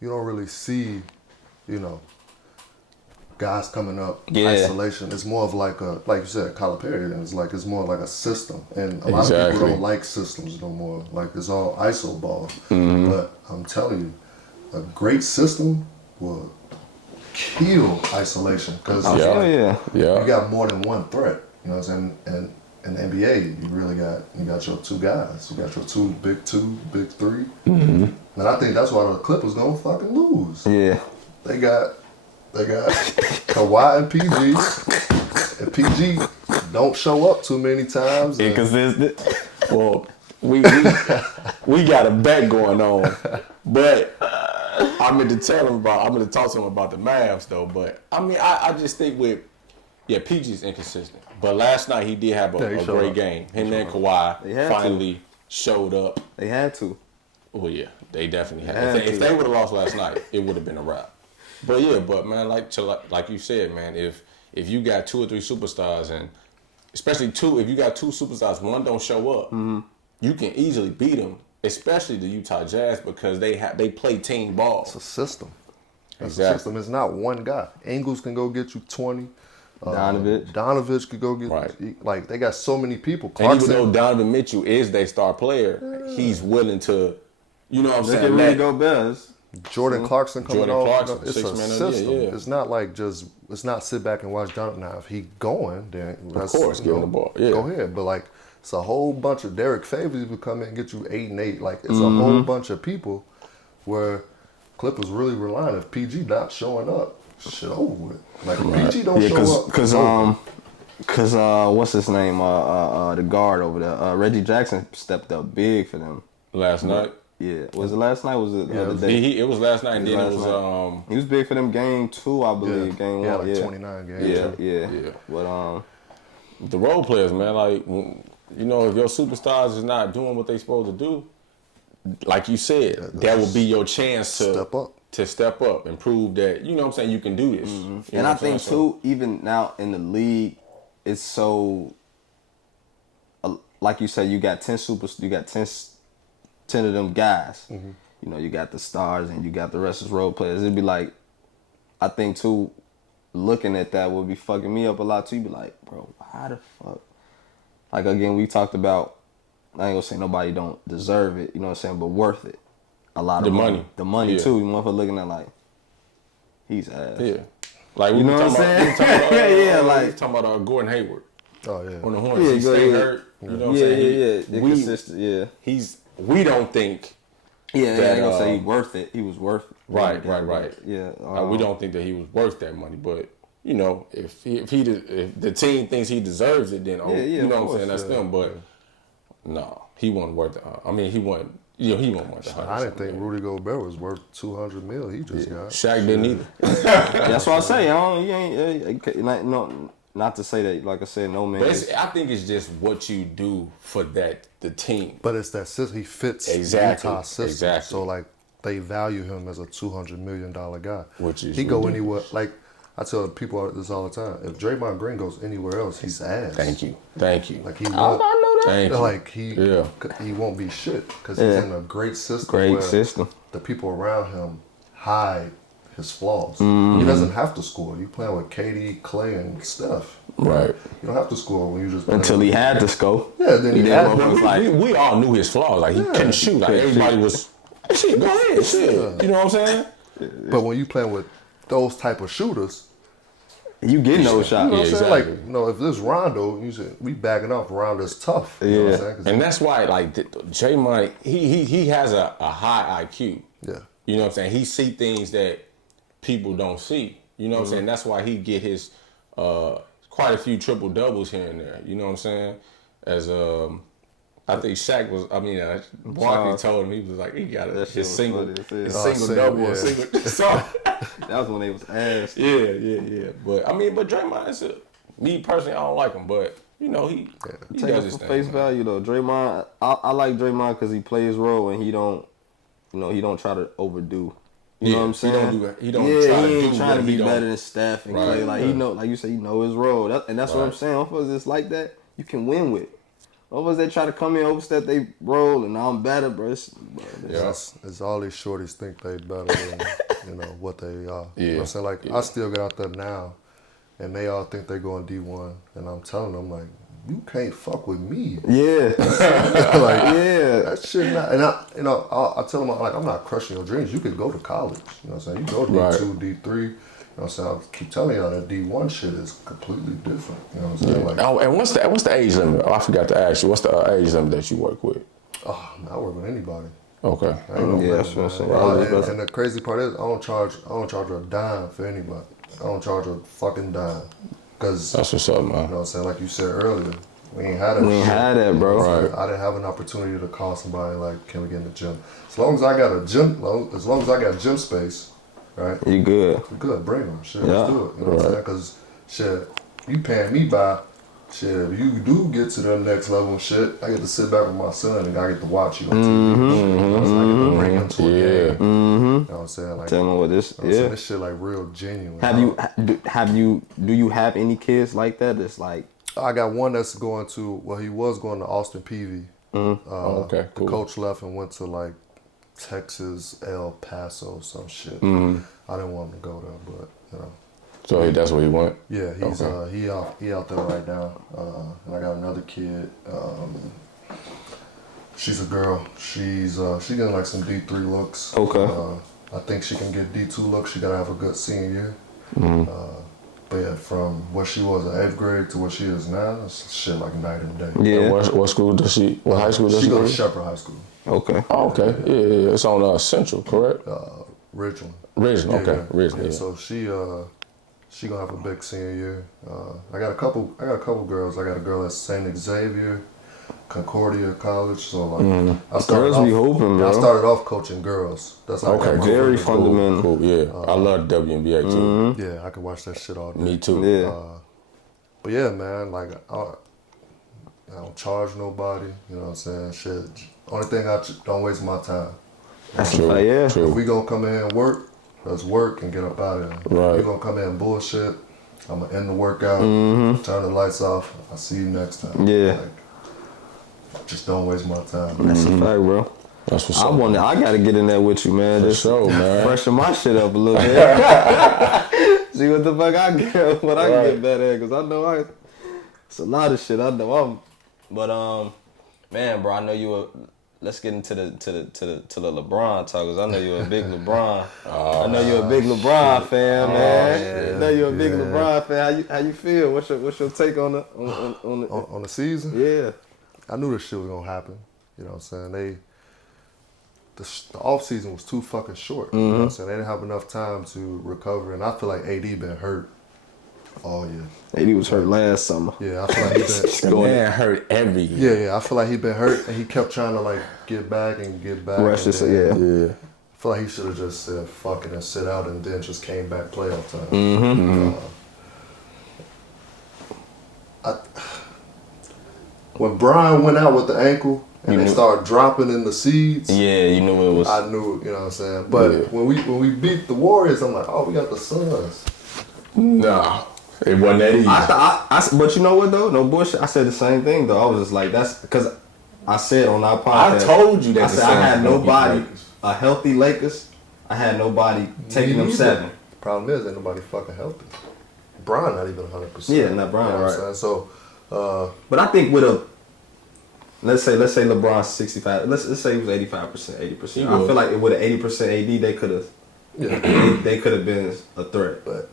you don't really see, guys coming up, isolation. It's more of like like you said, Calipari. It's more like a system, and a lot of people don't like systems no more. Like it's all ISO ball. But I'm telling you, a great system will kill isolation because you got more than one threat. You know what I'm saying? And in the NBA, you really got your two guys. You got your two, big three. And I think that's why the Clippers gonna fucking lose. Yeah. They got Kawhi and PG. And PG don't show up too many times. Inconsistent. Well, we got a bet going on, but I'm going to talk to him about the Mavs though. But I mean, I just think PG's inconsistent. But last night he did have a great game. Him and Kawhi finally showed up. They had to. Well, yeah, they definitely had. If they would have lost last night, it would have been a wrap. But man, like you said, man, if you got 2 or 3 superstars, and especially if you got 2 superstars, one don't show up, you can easily beat them. Especially the Utah Jazz because they play team ball. It's a system. It's a system. It's not one guy. Ingles can go get you 20. Donovich could go get like they got so many people. Clarkson, and even though Donovan Mitchell is their star player, he's willing to, you know what I'm saying? Really go best. Jordan Clarkson coming off. It's a system. Yeah. It's not like it's not sit back and watch Donovan. Now if he going, then of course give him the ball. Yeah. Go ahead. But like it's a whole bunch of Derek Favors will come in and get you 8 and 8. Like it's a whole bunch of people where Clippers really relying if PG not showing up. Shit over with. Like PG don't show up. Cause what's his name? The guard over there, Reggie Jackson stepped up big for them last night. Yeah, was it last night? Was it the other day? It was last night. And then it was he was big for them game 2, I believe. Game 1, like 29 games. Yeah. But the role players, man, like you know, if your superstars is not doing what they supposed to do, like you said, that will be your chance to step up and prove that, you know what I'm saying, you can do this. And I think too, even now in the league, it's so like you said, you got 10 of them guys. You know, you got the stars and you got the rest of the role players. It'd be like, I think too, looking at that would be fucking me up a lot too. You'd be like, bro, how the fuck? Like again, we talked about, I ain't gonna say nobody don't deserve it, you know what I'm saying, but worth it. A lot of money. The money too. You motherfucker looking at like, he's ass. Yeah. Like you know what I'm saying? Like talking about Gordon Hayward. Oh yeah. On the Hornets, he stayed hurt. You know what I'm saying? We don't think. I ain't gonna say he's worth it. He was worth it. Right. Yeah. We don't think that he was worth that money, but you know, if the team thinks he deserves it, then you know what I'm saying, that's them. But no, he wasn't worth it. I mean, he wasn't. Yeah, he wasn't worth it. I didn't think Rudy Gobert was worth $200 million. He just got. Shaq didn't either. That's what I say. Not to say that, like I said, no man. But I think it's just what you do for the team. But it's that system. He fits Utah system. Exactly. So like they value him as a $200 million guy. Which is he go anywhere. Like I tell people this all the time. If Draymond Green goes anywhere else, he's ass. Thank you. Like he won't. I know that. Thank you. Like he won't be shit because he's in a great system. The people around him hide his flaws. He doesn't have to score. You playing with KD, Clay, and Steph. Right. You don't have to score when you just until he had to score. Yeah. Then he had to. We all knew his flaws. Like he couldn't shoot. Like everybody was. Shit, go ahead. Shit. You know what I'm saying? But when you playing with those type of shooters. You getting those shots. You know what I'm saying? Like, if this Rondo, you said we backing off. Rondo's tough. You know what I'm saying? And that's why, like, Draymond, he has a high IQ. Yeah. You know what I'm saying? He see things that people don't see. You know what I'm saying? That's why he get his quite a few triple doubles here and there. You know what I'm saying? As I think Shaq was. I mean, Barkley told him, he was like, he got his single double or single. So that was when they was ass. Yeah. But Draymond me personally, I don't like him, but you know he does his thing. Face value though, Draymond. I like Draymond because he plays his role and he don't try to overdo. You know what I'm saying? He ain't trying to be better than Steph and Clay. Like he know, like you said, he know his role. And that's what I'm saying. Motherfuckers that's like that, you can win with. Motherfuckers that try to come in, overstep they role, and now I'm better, bro. It's all these shorties think they better than. you know, what they are. Yeah. You know what I'm saying? Like, I still get out there now, and they all think they're going D1, and I'm telling them, like, you can't fuck with me. Yeah. Like, Yeah. that shit not, and I tell them, like, I'm not crushing your dreams. You could go to college. You know what I'm saying? You go to D2, D3. You know what I'm saying? I keep telling y'all that D1 shit is completely different. You know what I'm saying? Like, Oh, and what's the age limit? Oh, I forgot to ask you. What's the age limit that you work with? oh, I work with anybody. Okay. I ain't no Yeah, limit, that's what I'm man. saying. And the crazy part is, I don't charge a dime for anybody. I don't charge a fucking dime. Cause That's what's up, man. you know what I'm saying? Like you said earlier, we ain't had that We ain't shit. had that, bro. Right. I didn't have an opportunity to call somebody like, can we get in the gym? As long as I got a gym, as long as I got gym space, right? You good. We good, bring them. Shit, Yeah. let's do it. You know what I'm saying? Because shit, you paying me by shit. If you do get to the next level and shit, I get to sit back with my son and I get to watch you on TV. And shit, you know what I'm saying? I get to bring him to a game. You know what I'm saying? Like, Tell me what this. you know what I'm saying? Yeah. This shit like real genuine. Do you have any kids like that? That's like. I got one that's going to. Well, he was going to Austin Peavy. Okay, cool. The coach left and went to like Texas, El Paso, some shit. I didn't want him to go there, but you know. So that's where he went? Yeah, he's he out there right now. And I got another kid. She's a girl. She's getting like some D3 looks. Okay. I think she can get D2 looks. She gotta have a good senior year. But yeah, from what she was in 8th grade to what she is now, it's shit like night and day. Yeah. And what school does she? What high school does she She go goes to? to Shepherd High School. Okay. Oh, okay. Yeah. It's on Central, correct? Ridgeland. Ridgeland. Okay. Ridgeland. Yeah. So she gonna have a big senior year. I got a couple girls. I got a girl at St. Xavier, Concordia College. So like I started Girls be hoping, bro. I started off coaching girls. That's how I got my Very foot. fundamental. Cool. Yeah. I love WNBA too. Yeah, I can watch that shit all day. Me too. Yeah. But yeah, man, like I don't charge nobody. You know what I'm saying? Shit. Only thing don't waste my time. That's True. like, yeah. If True. we gonna come in and work, let's work and get up out of there. Right. If you gonna come in and bullshit, I'm gonna end the workout, turn the lights off. I'll see you next time. Yeah. Like, just don't waste my time. That's a fact, bro. That's what's I up. I gotta get in there with you, man. For Just sure, man. freshen my shit up a little bit. See what the fuck I get, what I can get better at, cause I know it's a lot of shit I know. But man, bro, I know you were. Let's get into the LeBron talk, cause I know you're a big LeBron. I know you're a big LeBron fan, man. I know you're a big LeBron fan. How you feel? What's your take on On the season, Yeah. I knew this shit was gonna happen. You know what I'm saying? The off season was too fucking short. You know what I'm saying? They didn't have enough time to recover, and I feel like AD been hurt all year. AD was hurt last summer. Yeah, I feel like he been. The man hurt every year. Yeah, I feel like he been hurt, and he kept trying to like get back and get back. Rush and this, then- yeah. I feel like he should have just said fuck it and sit out, and then just came back playoff time. When Brian went out with the ankle and they started dropping in the seeds, Yeah, you knew it was. I knew, you know what I'm saying. But when we beat the Warriors, I'm like, oh, we got the Suns. Nah, it wasn't that easy. But you know what though? No bullshit. I said the same thing though. I was just like, that's because I said on our podcast. I told you that I the said I Suns had was gonna beat nobody, Lakers. a healthy Lakers. I had nobody taking them neither. 7. Problem is, ain't nobody fucking healthy. Brian not even 100%. Yeah, not Brian, You know what I'm right. saying? So, But I think with a let's say LeBron's 65. Let's say he was 85%, 80%. I feel like with an 80% AD, they could have. yeah. They could have been a threat. But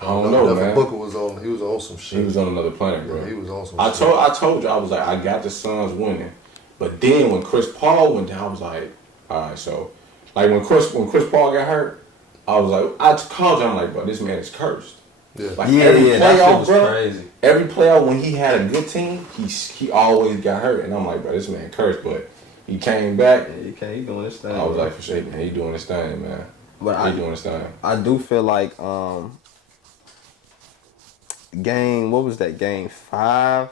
I don't know, Devin man. Booker was on. He was on some shit. He was on another planet, bro. Yeah, he was on some I shit. told you, I was like, I got the Suns winning. But then when Chris Paul went down, I was like, all right, so like when Chris Paul got hurt, I was like, I called you, I'm like, bro, this man is cursed. Yeah. Like Yeah, every yeah, that shit playoff, was bro, crazy. every playoff when he had a good team, he always got hurt, and I'm like, bro, this man cursed. But he came back. Yeah, he doing this thing. I was bro. like, for sure, man, he doing his thing, man. But He doing his thing. I do feel like game. What was that? Game 5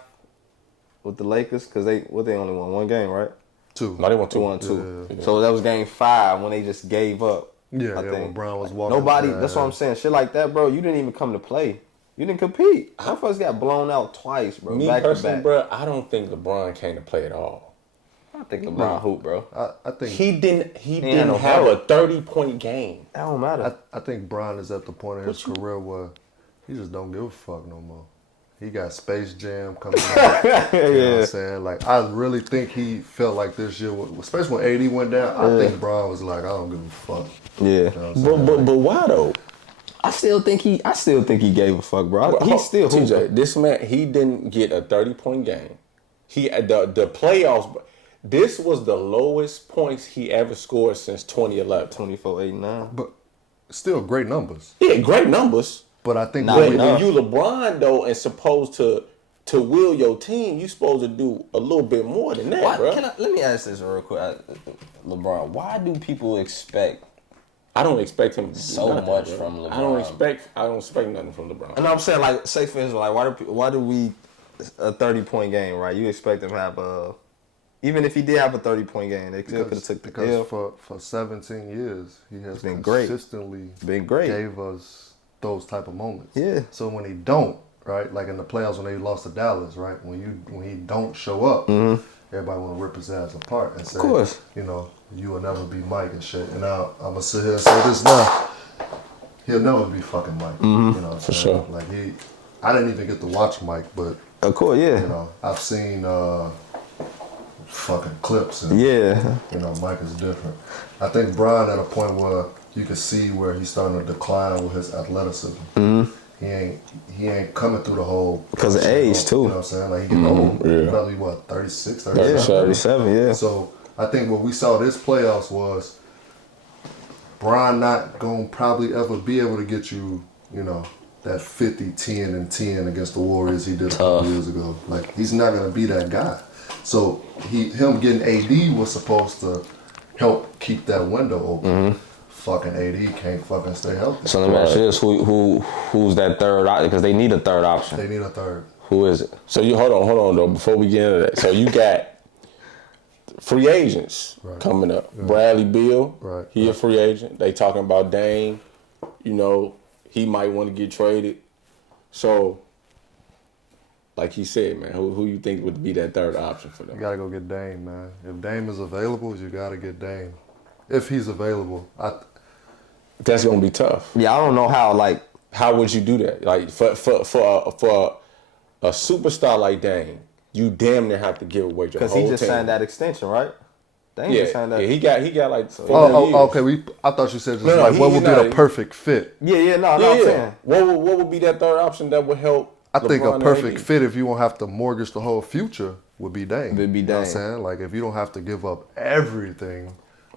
with the Lakers, because they only won 1 game, right? 2. No, they won 2. 2-2. Yeah. So that was game 5 when they just gave up. Yeah, I yeah, think. when Brown was walking. Nobody. Yeah, That's what I'm saying. Shit like that, bro. You didn't even come to play. You didn't compete. My first got blown out twice, bro. Me back personally, to back. bro, I don't think LeBron came to play at all. I think LeBron hoop, bro. I think He didn't no have help. a 30-point game. That don't matter. I think Bron is at the point in his career where he just don't give a fuck no more. He got Space Jam coming out. You know what I'm saying? Like, I really think he felt like this year, especially when AD went down, I think Bron was like, I don't give a fuck. Yeah. You know what I'm saying? But why though? I still think he gave a fuck, bro. He's still hooping. TJ, this man, he didn't get a 30-point game. He the playoffs. This was the lowest points he ever scored since 2011. 24, 8, 9. But still great numbers. Yeah, great numbers. But I think When you LeBron though, and supposed to will your team, you supposed to do a little bit more than that, bro. Let me ask this real quick, LeBron. Why do people expect? I don't expect him to do So nothing, much bro. from LeBron. I don't expect nothing from LeBron. And I'm saying, like, say for instance, like, why do we a 30-point game, right? You expect him to have even if he did have a 30-point game, they still could have took the L. for 17 years he has been great. consistently Been great. gave us those type of moments. Yeah. So when he don't, right, like in the playoffs when they lost to Dallas, right, when he don't show up, everybody want to rip his ass apart and say, Of course. you know, you will never be Mike and shit. And now I'm gonna sit here and say this now. He'll never be fucking Mike. You know what I'm saying? sure. Like I didn't even get to watch Mike, but Of course, yeah. you know, I've seen fucking clips and Yeah. you know, Mike is different. I think Brian at a point where you can see where he's starting to decline with his athleticism. He ain't coming through the whole Because of age, too. You know what I'm saying? Like he getting old. yeah. Probably what, 36, Yeah, 37? 37, yeah. So I think what we saw this playoffs was Brian not gonna probably ever be able to get you, you know, that 50, 10, and 10 against the Warriors he did a couple years ago. Like he's not gonna be that guy. So him getting AD was supposed to help keep that window open. Fucking AD can't fucking stay healthy. So let me ask you this: who's that third option? Because they need a third option. They need a third. Who is it? So you hold on though before we get into that. So you got free agents coming up. Bradley Beal, Right. he a free agent. They talking about Dame. You know, he might want to get traded. So, like he said, man, who you think would be that third option for them? You gotta go get Dame, man. If Dame is available, you gotta get Dame. If he's available, That's gonna be tough. Yeah, I don't know how. Like, How would you do that? Like for a superstar like Dame, you damn near have to give away your whole because team. he just signed that extension, right? Dame Yeah, just signed that. he got like 4 more years. okay. I thought you said just No, like what he's would be not- the perfect fit. No, Yeah, I'm yeah. saying. What would be that third option that would help? I think LeBron a and perfect AD? fit if you won't have to mortgage the whole future would be Dame. Would be You know what I'm Dame. saying? Like if you don't have to give up everything,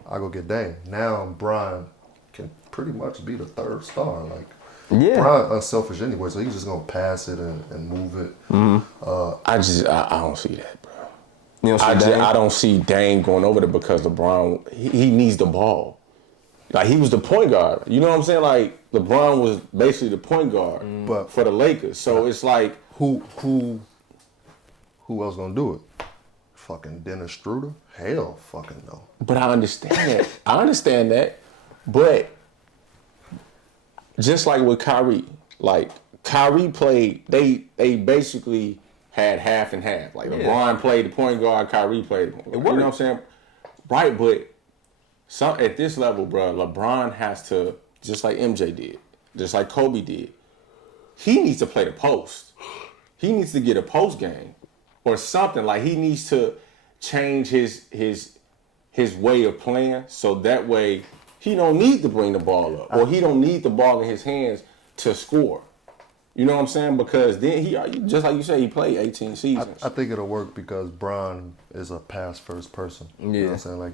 I go get Dame. Now Brian can pretty much be the third star. Like Yeah. Brian unselfish anyway, so he's just gonna pass it and move it. I don't see that, bro. You know, I don't see Dame going over there because LeBron he needs the ball. Like he was the point guard. You know what I'm saying? Like LeBron was basically the point guard But- for the Lakers. So it's like Who else gonna do it? Fucking Dennis Schroeder? Hell fucking no. but I understand that. But just like with Kyrie, like Kyrie played, they basically had half and half. Like LeBron played the point guard, Kyrie played the point guard. You know what I'm saying? Right, but at this level, bro, LeBron has to, just like MJ did, just like Kobe did, he needs to play the post. He needs to get a post game or something. Like he needs to change his way of playing so that way he don't need to bring the ball up or he don't need the ball in his hands to score. You know what I'm saying? Because then he, just like you say, he played 18 seasons. I think it'll work because Bron is a pass first person. You know what I'm saying? Like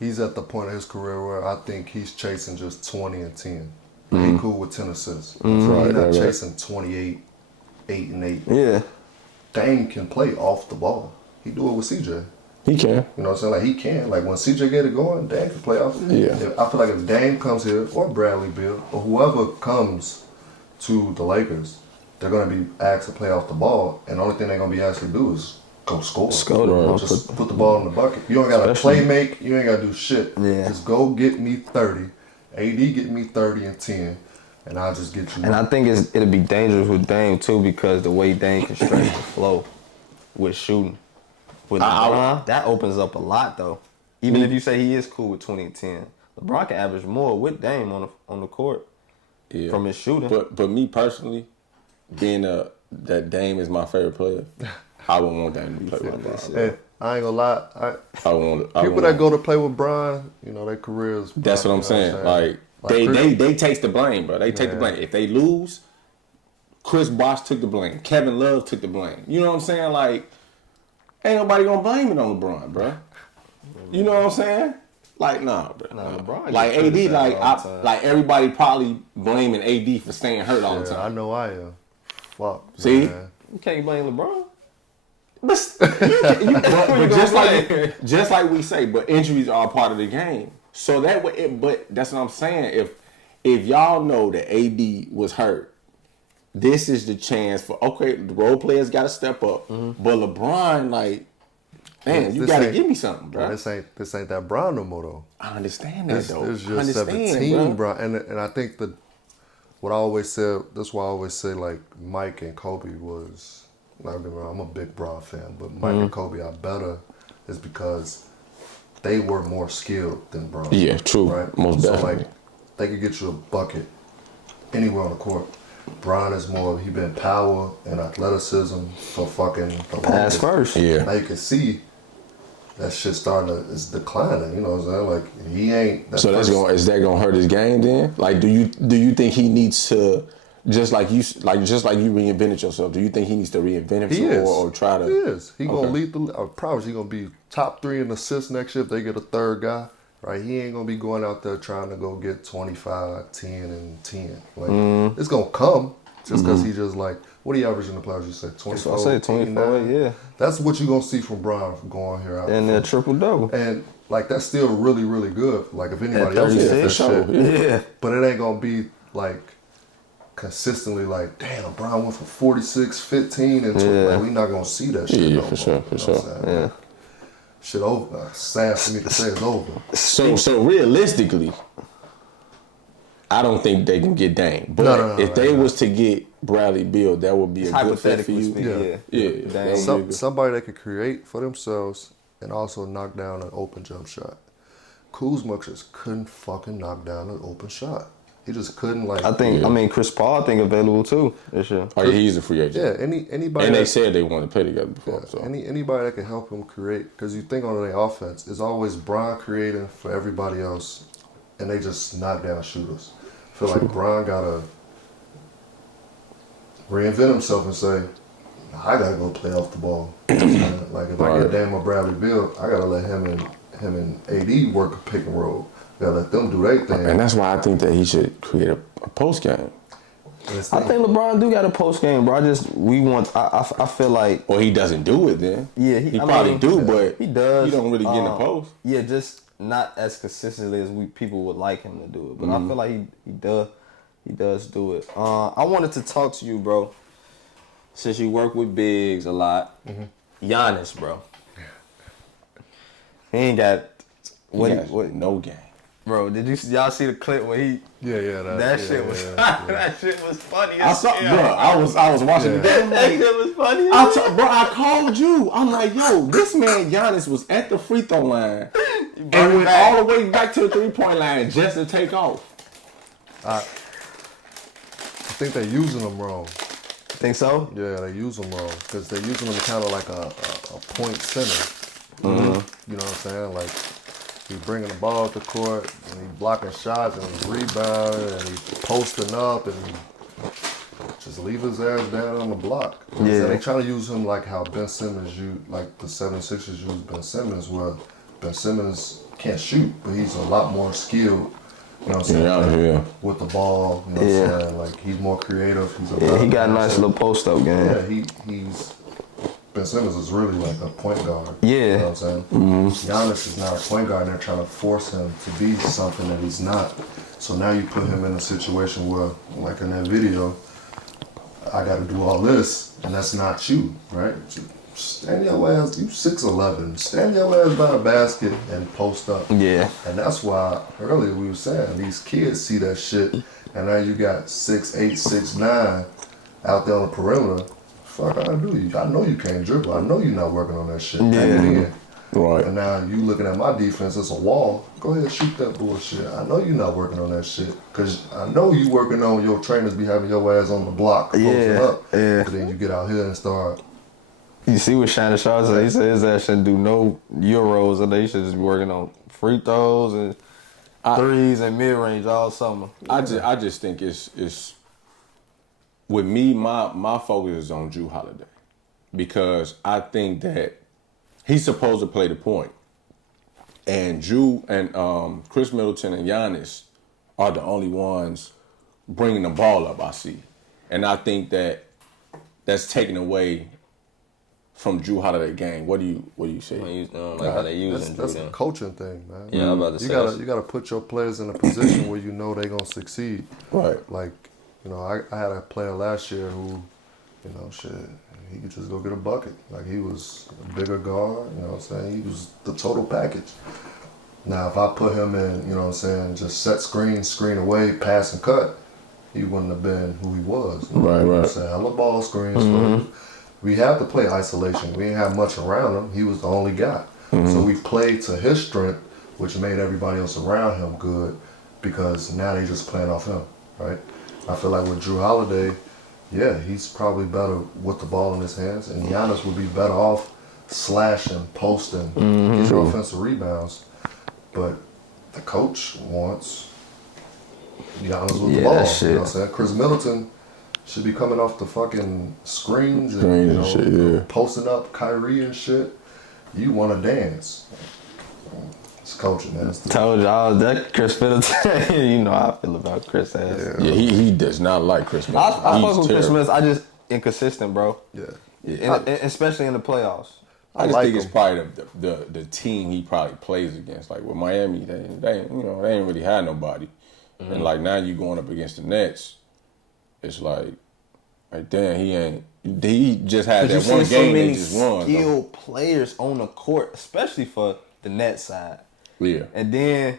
he's at the point of his career where I think he's chasing just 20 and 10. He cool with 10 assists. So he's not chasing 28, 8 and 8. Yeah. Dame can play off the ball. He do it with CJ. He can. You know what I'm saying? Like he can. Like when CJ get it going, Dame can play off. Yeah. I feel like if Dame comes here or Bradley Beal or whoever comes to the Lakers, they're gonna be asked to play off the ball, and the only thing they're gonna be asked to do is go score. Just put the ball in the bucket. You don't gotta play make. You ain't gotta do shit. Yeah. Just go get me 30. AD get me 30 and 10, and I'll just get you. And I think it'll be dangerous with Dame too because the way Dame can stretch the flow with shooting. with LeBron, that opens up a lot though. Even if you say he is cool with 20 and 10, LeBron can average more with Dame on the court from his shooting. But me personally, being that Dame is my favorite player, I would want Dame to play with LeBron. Hey, I ain't gonna lie. People that go to play with Bron, you know, their careers. That's what I'm saying. Like they take the blame, bro. They take the blame. If they lose, Chris Bosh took the blame. Kevin Love took the blame. You know what I'm saying? Like, ain't nobody gonna blame it on LeBron, bro. You know what I'm saying? Like, nah, bro. Nah, LeBron like AD, like everybody probably blaming AD for staying hurt all the time. I know I am. Fuck. See? Man. You can't blame LeBron. But just like we say, but injuries are a part of the game. So that way, but that's what I'm saying. If y'all know that AD was hurt, this is the chance for the role players got to step up. Mm-hmm. But LeBron, like, man, you got to give me something, bro. This ain't that Bron no more though. I understand that though. It's just 17, bro. And I think what I always said. That's why I always say like Mike and Kobe was. I'm a big Bron fan, but Mike and Kobe are better is because they were more skilled than Bron. Yeah, true. Right? Most definitely. So, like, they could get you a bucket anywhere on the court. Bron is more, he been power and athleticism for fucking the pass first. Yeah. Now you can see that shit is declining, you know what I'm saying? Like, he ain't... So is that going to hurt his game then? Like, do you think he needs to... Just like you reinvented yourself. Do you think he needs to reinvent himself or try to? He is. He gonna lead the. I promise he gonna be top 3 in assists next year if they get a third guy. Right? He ain't gonna be going out there trying to go get 25, 10, and 10. Like it's gonna come just because he just like what he average in the playoffs. You said 24. I say 24. Yeah. That's what you are gonna see from Bron going here out. And that triple double. And like that's still really really good. Like if anybody At else gets 36, that shit, yeah. But it ain't gonna be like. Consistently like, damn, Bron went from 46, 15, and 20. Like, we not gonna see that shit. Yeah, for sure. Yeah. Like, shit over. Sad for me to say it's over. So realistically, I don't think they can get Dame. But if they was to get Bradley Beal, that would be a good fit for you. Yeah. Somebody that could create for themselves and also knock down an open jump shot. Kuzma just couldn't fucking knock down an open shot. He just couldn't like. I mean, Chris Paul, available too this year. Oh, yeah, he's a free agent. Yeah, anybody. And they said they wanted to play together before. Yeah, so anybody that can help him create, because you think on their offense, it's always Bron creating for everybody else, and they just knock down shooters. I feel like Bron gotta reinvent himself and say, I gotta go play off the ball. Like if I get Dame or Bradley Beal, I gotta let him and AD work a pick and roll. Gotta let them do their thing. And that's why I think that he should create a post game. I think LeBron do got a post game, bro. I feel like. Well, he doesn't do it then. Yeah, he probably do, but he does. He don't really get in the post. Yeah, just not as consistently as people would like him to do it. But I feel like he does do it. I wanted to talk to you, bro. Since you work with bigs a lot, Giannis, bro. He ain't got what no game. Bro, y'all see the clip where he? Yeah, that shit was that shit was funny. I was watching the game. That shit was funny. I called you. I'm like, yo, this man Giannis was at the free throw line and went all the way back to the 3-point line just to take off. I think they're using him wrong. Think so? Yeah, they use him wrong because they're using him kind of like a point center. You know what I'm saying? Like. He's bringing the ball to court, and he's blocking shots, and he's rebounding, and he's posting up, and he just leave his ass down on the block. Yeah. So they trying to use him like how Ben Simmons like the 76ers used Ben Simmons, where Ben Simmons can't shoot, but he's a lot more skilled, you know what I'm saying? With the ball, you know what I'm saying? Like, he's more creative. He got a nice little post-up game. Yeah, he's... Ben Simmons is really like a point guard. Yeah. You know what I'm saying? Giannis is not a point guard, and they're trying to force him to be something that he's not. So now you put him in a situation where, like in that video, I got to do all this, and that's not you, right? Stand your ass, you 6'11", stand your ass by the basket and post up. Yeah. And that's why earlier we were saying, these kids see that shit, and now you got 6'8", 6'9", out there on the perimeter, fuck I do you? I know you can't dribble. I know you're not working on that shit. Yeah. Right. And now you looking at my defense, it's a wall. Go ahead, shoot that bullshit. I know you're not working on that shit. Because I know you working on your trainers be having your ass on the block, posting up. Yeah. But then you get out here and start. You see what SHANAE said? He said his ass shouldn't do no Euros, and they should just be working on free throws and threes and mid-range all summer. I just think it's with me, my focus is on Jrue Holiday. Because I think that he's supposed to play the point. And Jrue and Chris Middleton and Giannis are the only ones bringing the ball up, I see. And I think that that's taken away from Jrue Holiday game. What do you say? Like how they using That's Jrue a then. coaching thing, man. Yeah, I'm about to say You gotta put your players in a position where you know they're gonna succeed. Right. Like, you know, I had a player last year who, you know, shit, he could just go get a bucket. Like, he was a bigger guard, you know what I'm saying? He was the total package. Now, if I put him in, you know what I'm saying, just set screen away, pass and cut, he wouldn't have been who he was. Right, right. So, hella ball screens. We had to play isolation. We didn't have much around him. He was the only guy. So we played to his strength, which made everybody else around him good because now they just playing off him, right? I feel like with Jrue Holiday, yeah, he's probably better with the ball in his hands, and Giannis would be better off slashing, posting, getting offensive rebounds. But the coach wants Giannis with the ball. that shit. You know what I'm saying? Chris Middleton should be coming off the fucking screens and, Screens you know, and shit, yeah. posting up Kyrie and shit. You want to dance. It's coaching, man. Told y'all that Chris Middleton. You know how I feel about Chris ass. Yeah, he does not like Chris Middleton. I He's fuck with Chris terrible. Middleton. I just inconsistent, bro. Yeah. Especially in the playoffs. I just like think it's him. probably the team he probably plays against. Like with Miami, they ain't really had nobody, and like now you going up against the Nets, it's like damn, he just had that one game they just won. Skilled players on the court, especially for the Nets side. Yeah, And then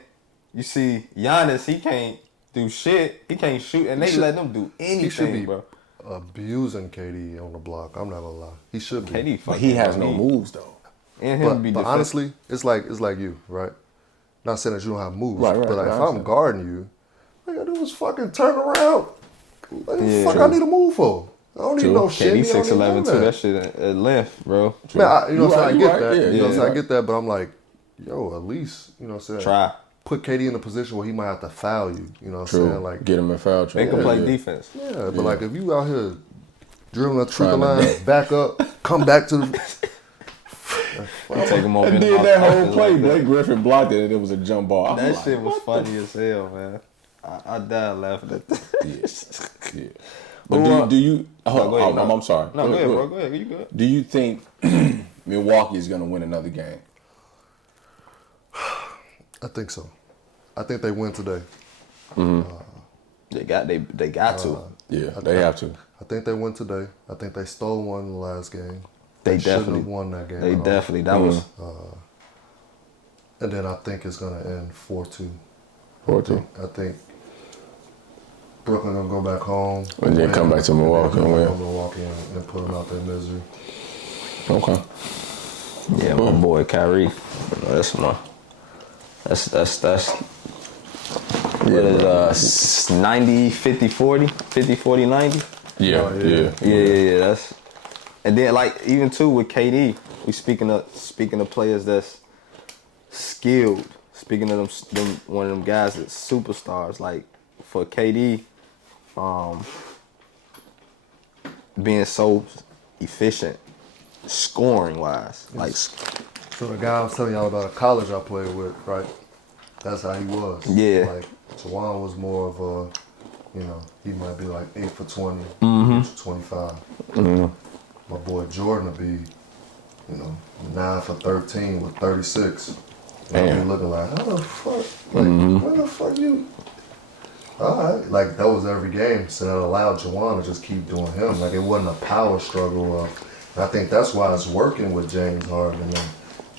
you see Giannis, he can't do shit. He can't shoot, and they let them do anything, He should be bro. abusing KD on the block. I'm not gonna lie. He should be. KD, but he has no moves though. And him be But defensive. honestly, it's like you, right? Not saying that you don't have moves, Right, but like, right, if I I'm guarding you, all you gotta do is fucking turn around. What the Yeah, fuck true. I need a move for? I don't need no shit. KD 6'11" too. That shit at length, bro. Man, you know what I'm saying? I You get right, that. yeah, You know what I'm yeah. saying? I get that, but I'm like, yo, at least, you know what I'm saying? Try. Put KD in a position where he might have to foul you. You know what I'm True. saying? Like, Get him in foul trouble. Make him play Yeah. defense. yeah, but like if you out here dribbling a Trying trigger to line, dunk. back up, come back to the. You take him over. And did that whole play. Blake Griffin blocked it, and it was a jump ball. I'm That like, shit was funny as hell, man. I died laughing at that. Yeah. But do you? Oh, go ahead, no. I'm sorry. No, go ahead, bro. Go ahead. You good? Do you think Milwaukee is going to win another game? I think so. I think they win today. They got to. Yeah, they have to. I think they win today. I think they stole one in the last game. They shouldn't definitely have won that game. They at all. definitely. That was. And then I think it's gonna end 4-2. 4-2. I think Brooklyn gonna go back home And then come back to Milwaukee and win. Milwaukee and put them out their misery. Okay. Yeah, my boy Kyrie. That's what is 90, 50, 40, 50, 40, 90? Yeah, yeah. Yeah. That's, and then like even too with KD, we speaking of players that's skilled. Speaking of them one of them guys that's superstars. Like for KD, being so efficient, scoring wise, like So the guy I was telling y'all about a college I played with, right? That's how he was. Yeah. Like Jawan was more of a, you know, he might be like 8 for 20, 8 for 25. My boy Jordan would be, you know, 9 for 13 with 36. And I'd be looking like, how the fuck? Like, where the fuck you? All right. Like, that was every game. So that allowed Jawan to just keep doing him. Like, it wasn't a power struggle. And I think that's why it's working with James Harden. And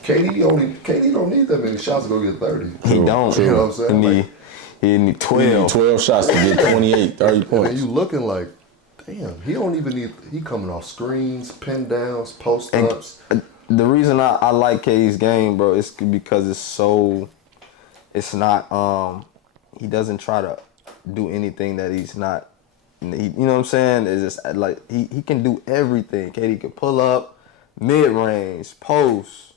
KD don't need that many shots to go get 30. he don't. You know what I'm saying? He Like, need You need 12. 12 shots to get 28, 30 and then points. you looking like, damn, he don't even need. He coming off screens, pin downs, post ups. The reason I like KD's game, bro, is because it's not. He doesn't try to do anything that he's not. You know what I'm saying? It's just like he can do everything. KD can pull up, mid range, post,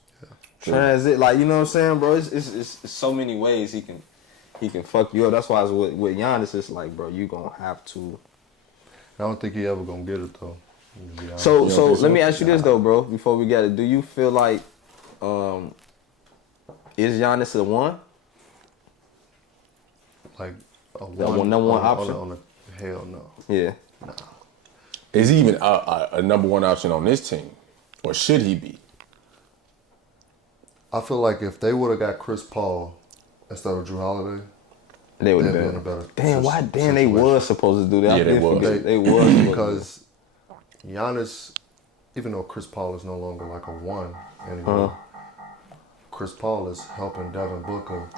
transit. Like, you know what I'm saying, bro? It's so many ways he can fuck you up. That's why it's with Giannis, it's like, bro, you gonna have to. I don't think he ever gonna get it though. So let me ask you this though, bro. Before we get it, do you feel like is Giannis the one? Like a number one option? On hell no. Yeah. Nah. Is he even a number one option on this team, or should he be? I feel like if they would have got Chris Paul instead of Drew Holiday, They would have been been a better. Damn, why? Damn, they was supposed to do that. Yeah, they was. They was because Giannis, even though Chris Paul is no longer like a one anymore, Chris Paul is helping Devin Booker.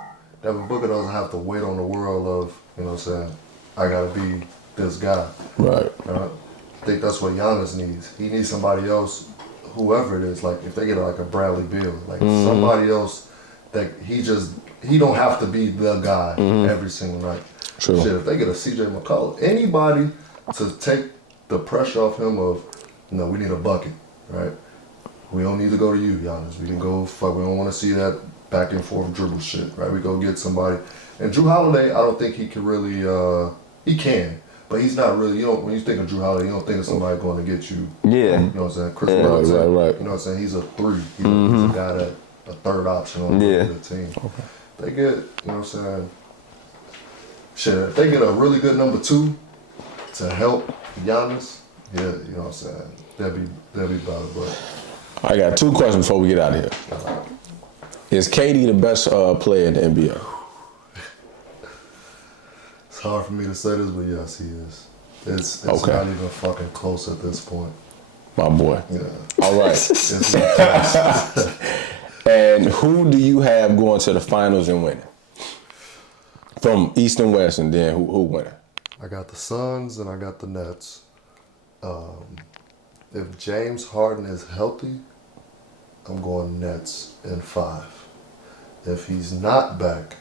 Devin Booker doesn't have to wait on the world of, you know what I'm saying, I gotta be this guy. Right. I think that's what Giannis needs. He needs somebody else, whoever it is, like if they get like a Bradley Beal, like somebody else that he don't have to be the guy every single night. True. Shit, if they get a CJ McCollum, anybody to take the pressure off him of, no, we need a bucket, right? We don't need to go to you, Giannis. We can go fuck. We don't want to see that back and forth dribble shit, right? We go get somebody. And Drew Holiday, I don't think he can really. He can, but he's not really. You know, when you think of Drew Holiday, you don't think of somebody going to get you. Yeah. You know what I'm saying? Chris Right. Middleton. Right. You know what I'm saying? He's a 3. He's a guy that a third option on the team. Okay. They get, you know what I'm saying? Shit, if they get a really good number 2 to help Giannis, yeah, you know what I'm saying? That'd be better, but. I got 2 questions before we get out of here. Is KD the best player in the NBA? It's hard for me to say this, but yes, he is. It's Okay. not even fucking close at this point. My boy. Yeah. All right. It's not close. And who do you have going to the finals and winning? From East and West, and then who winning? I got the Suns and I got the Nets. If James Harden is healthy, I'm going Nets in 5. If he's not back,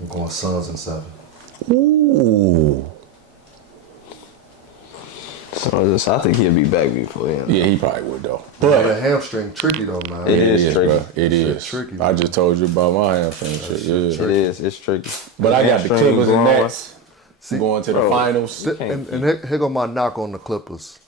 I'm going Suns in 7. Ooh. So I think he'll be back before then. Yeah, he probably would though. But But a hamstring tricky though, man. It is tricky. bro. It is. tricky, I man. just told you about my hamstring shit. Yeah. It is. It's tricky. But I got the Hamstring Clippers and growing. Nets going to the bro. finals. And here go my knock on the Clippers.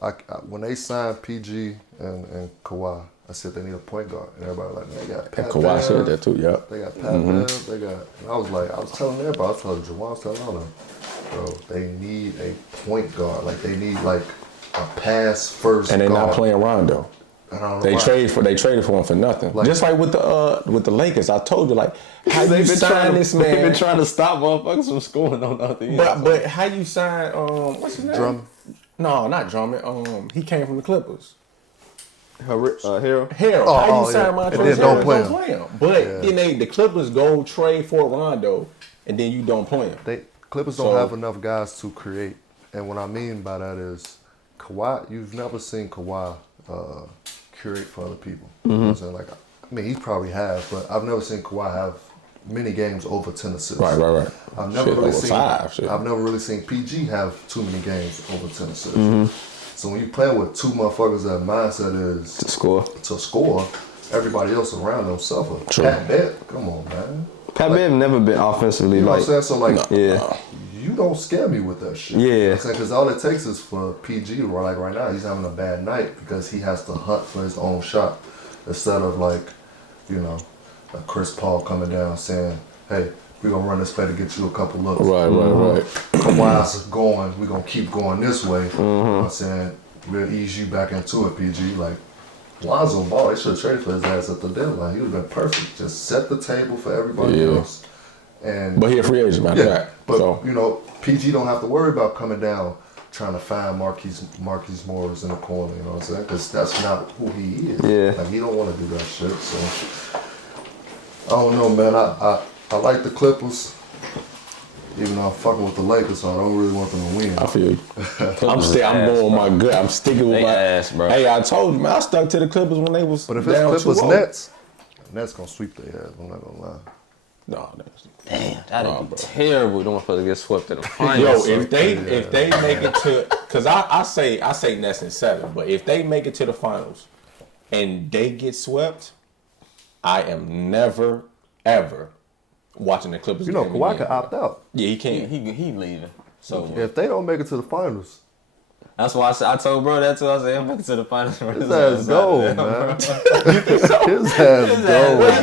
I when they signed PG and Kawhi, I said they need a point guard, and everybody like, man, they got Pat Kawhi said Bev, that too. Yep. They got Pat Bev, they got. And I was telling everybody, I was telling Jawan, I was telling all them, bro, they need a point guard. Like they need like a pass first. And they're guard. not playing Rondo. I don't know They why. traded for him for nothing. Like- Just like with the Lakers. I told you, like, how you sign this They've been man? trying to stop motherfuckers from scoring on the other end. But how you sign what's his name? Drummond. No, not Drummond. He came from the Clippers. Harold. Harold. Oh, How you oh, sign yeah. Montrezl And then don't Harrell? play him. But Yeah. then the Clippers go trade for Rondo, and then you don't play him. Clippers So- don't have enough guys to create, and what I mean by that is Kawhi. You've never seen Kawhi curate for other people. You know what I'm saying? Like, I mean, he probably have, but I've never seen Kawhi have many games over 10 assists. Right. I've never Shit, really over seen. 5, shit. I've never really seen PG have too many games over 10 assists. So when you play with 2 motherfuckers, that mindset is To score. to score. Everybody else around them suffer. True. Pat Bev, come on, man. Pat Bev never been offensively You know like. what I'm saying? So like, Yeah. you don't scare me with that shit. Yeah. You know what I'm saying? Because all it takes is for PG, like right now, he's having a bad night because he has to hunt for his own shot instead of like, you know, a Chris Paul coming down saying, hey, we're going to run this play to get you a couple looks. Right. Kawhi's going, we're going to keep going this way. You know what I'm saying? We'll ease you back into it, PG. Like, Lonzo Ball, they should have traded for his ass at the deadline. He would have been perfect. Just set the table for everybody Yeah. else. And But he a free agent, matter of fact. but So you know, PG don't have to worry about coming down trying to find Marquise Morris in the corner. You know what I'm saying? Because that's not who he is. Yeah. Like he don't want to do that shit. So I don't know, man. I like the Clippers. Even though I'm fucking with the Lakers, so I don't really want them to win. I feel you. I'm going with my gut. I'm sticking with They my ass, bro. Hey, I told you, man. I stuck to the Clippers when they was. But if it's down Clippers 2-0. Nets gonna sweep their ass. I'm not gonna lie. No, that's Damn, that'd be bro. terrible. Don't want to get swept in the finals. Yo, if they make it to, cause I say Nets in 7, but if they make it to the finals and they get swept, I am never ever watching the Clippers. You know, game Kawhi again. can opt out. Yeah, he can. he leaving. So If they don't make it to the finals, that's why I told bro that too. I said I'm back to the finals. his ass go, man. His ass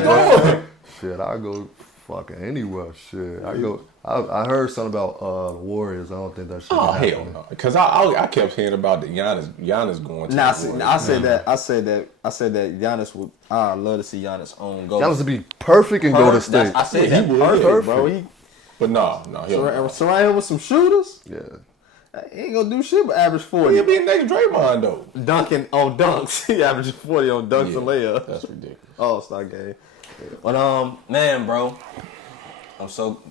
go, man. Shit, I go fucking anywhere. Shit, I go. I heard something about the Warriors. I don't think that shit. Oh can happen. hell no! Because I kept hearing about the Giannis going to. Nah, the Warriors. I said that Giannis would. I'd love to see Giannis own go. Giannis would be perfect and go to state. I said Yeah, that he would. perfect, bro. He But no, he'll. surround him with some shooters. Yeah. He ain't gonna do shit but average 40. He'll be next Draymond though. Dunking on dunks. He averages 40 on dunks and layups. That's ridiculous. All-Star game. But man, bro, I'm so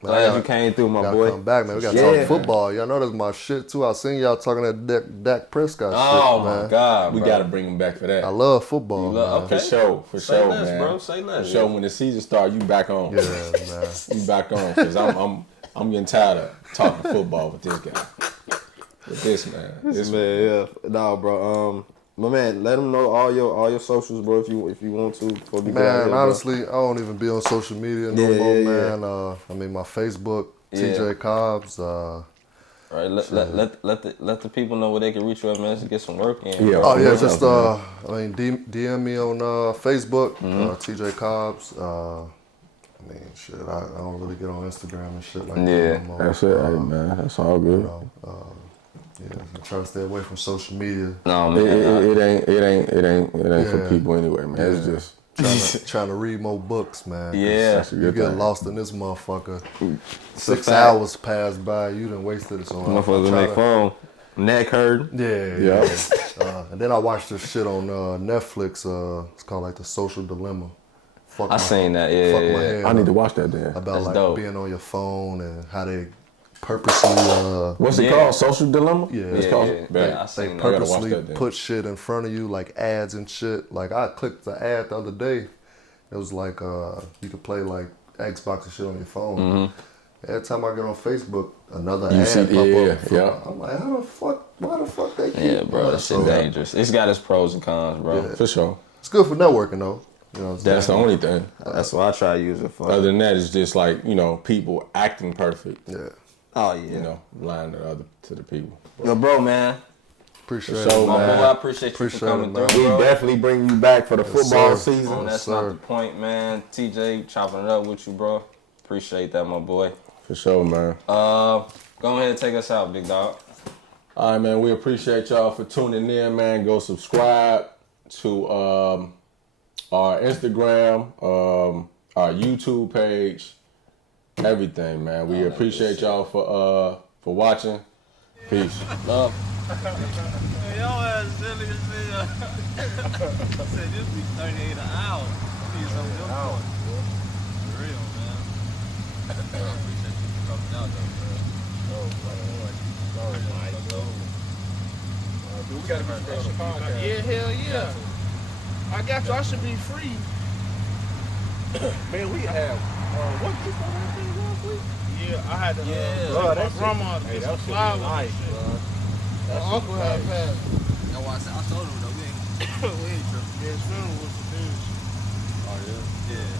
glad you came through, my Gotta boy. come back, man. We gotta Yeah. talk football. Y'all know that's my shit too. I seen y'all talking that Dak Prescott Oh shit, my man. God, We bro. got to bring him back for that. I love football, man. Okay. For Say sure, less, man. bro. Say less. For sure, when the season starts, you back on. Yeah, man. You back on, because I'm getting tired of talking football with this guy. With this man. This Man, yeah. Nah, bro. My man, let them know all your socials, bro, if you want to. Before we get out Man, here, bro. honestly, I don't even be on social media no Yeah, more, yeah, man. I mean, my Facebook, TJ Cobbs. All right, let the people know where they can reach you at, man. To get some work in. Yeah. bro. Oh yeah, just DM me on Facebook, TJ Cobbs. I mean, shit, I don't really get on Instagram and shit like Yeah, that no more. That's it, hey, man. That's all good. You know, yeah, I try to stay away from social media. No, man. It ain't for Yeah. people anyway, man. It's just Trying to read more books, man. 'cause Yeah. that's a You good get thing. lost in this motherfucker. It's 6 a fact. hours pass by, you done wasted it. So I'm Motherfuckers trying make to- fun. Neck hurt. Yeah. And then I watched this shit on Netflix. It's called like The Social Dilemma. Fuck I seen that. Yeah, fuck yeah, my yeah. head I need up to watch that then. about That's like dope. being on your phone and how they purposely What's it Yeah. called? Social Dilemma? Yeah. It's Yeah, called. yeah. Bet. Yeah, I they seen that. I gotta watch purposely that then. put shit in front of you like ads and shit. Like I clicked the ad the other day. It was like you could play like Xbox and shit on your phone. Every time I get on Facebook, another You ad see- pop yeah, up. yeah. I'm like, why the fuck they keep Yeah, bro. That shit dangerous. It's got its pros and cons, bro. Yeah. For sure. It's good for networking though. You know what I'm saying? That's the only thing. That's what I try to use it for. Other than that, it's just like, people acting perfect. Yeah. Oh, yeah. Lying to the people. Yo, bro, man. Appreciate So, it, My man. boy, I appreciate you Appreciate for coming it, man. through, We bro. definitely bring you back for the football sir. season. Oh, that's sir. not the point, man. TJ, chopping it up with you, bro. Appreciate that, my boy. For sure, man. Go ahead and take us out, big dog. All right, man. We appreciate y'all for tuning in, man. Go subscribe to our Instagram, our YouTube page, everything, man. We appreciate y'all for watching. Peace. Love. Yo ass silly as hell. I said this be 38 an hour. Need some of them points. For real, man. I appreciate you for coming out though, bro. We got to be special podcast. Yeah, hell yeah. I got you. I should be free. Man, we have what you last week? Yeah, I had to Yeah. my grandma to get some flowers and shit. My uncle had passed. That's why I told him though, we ain't tripping. Yeah, his funeral was the dude. Oh, yeah. Yeah.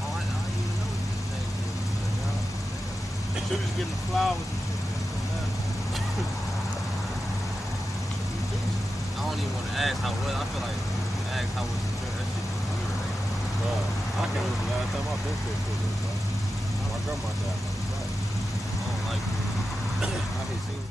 I didn't even know what this thing was. She was getting the flowers and shit. I don't even want to ask how well. I feel like if you ask how was the trip, that shit is weird. I can't remember the last time I've been to a funeral, bro. My grandma died. I don't like it. I hate seeing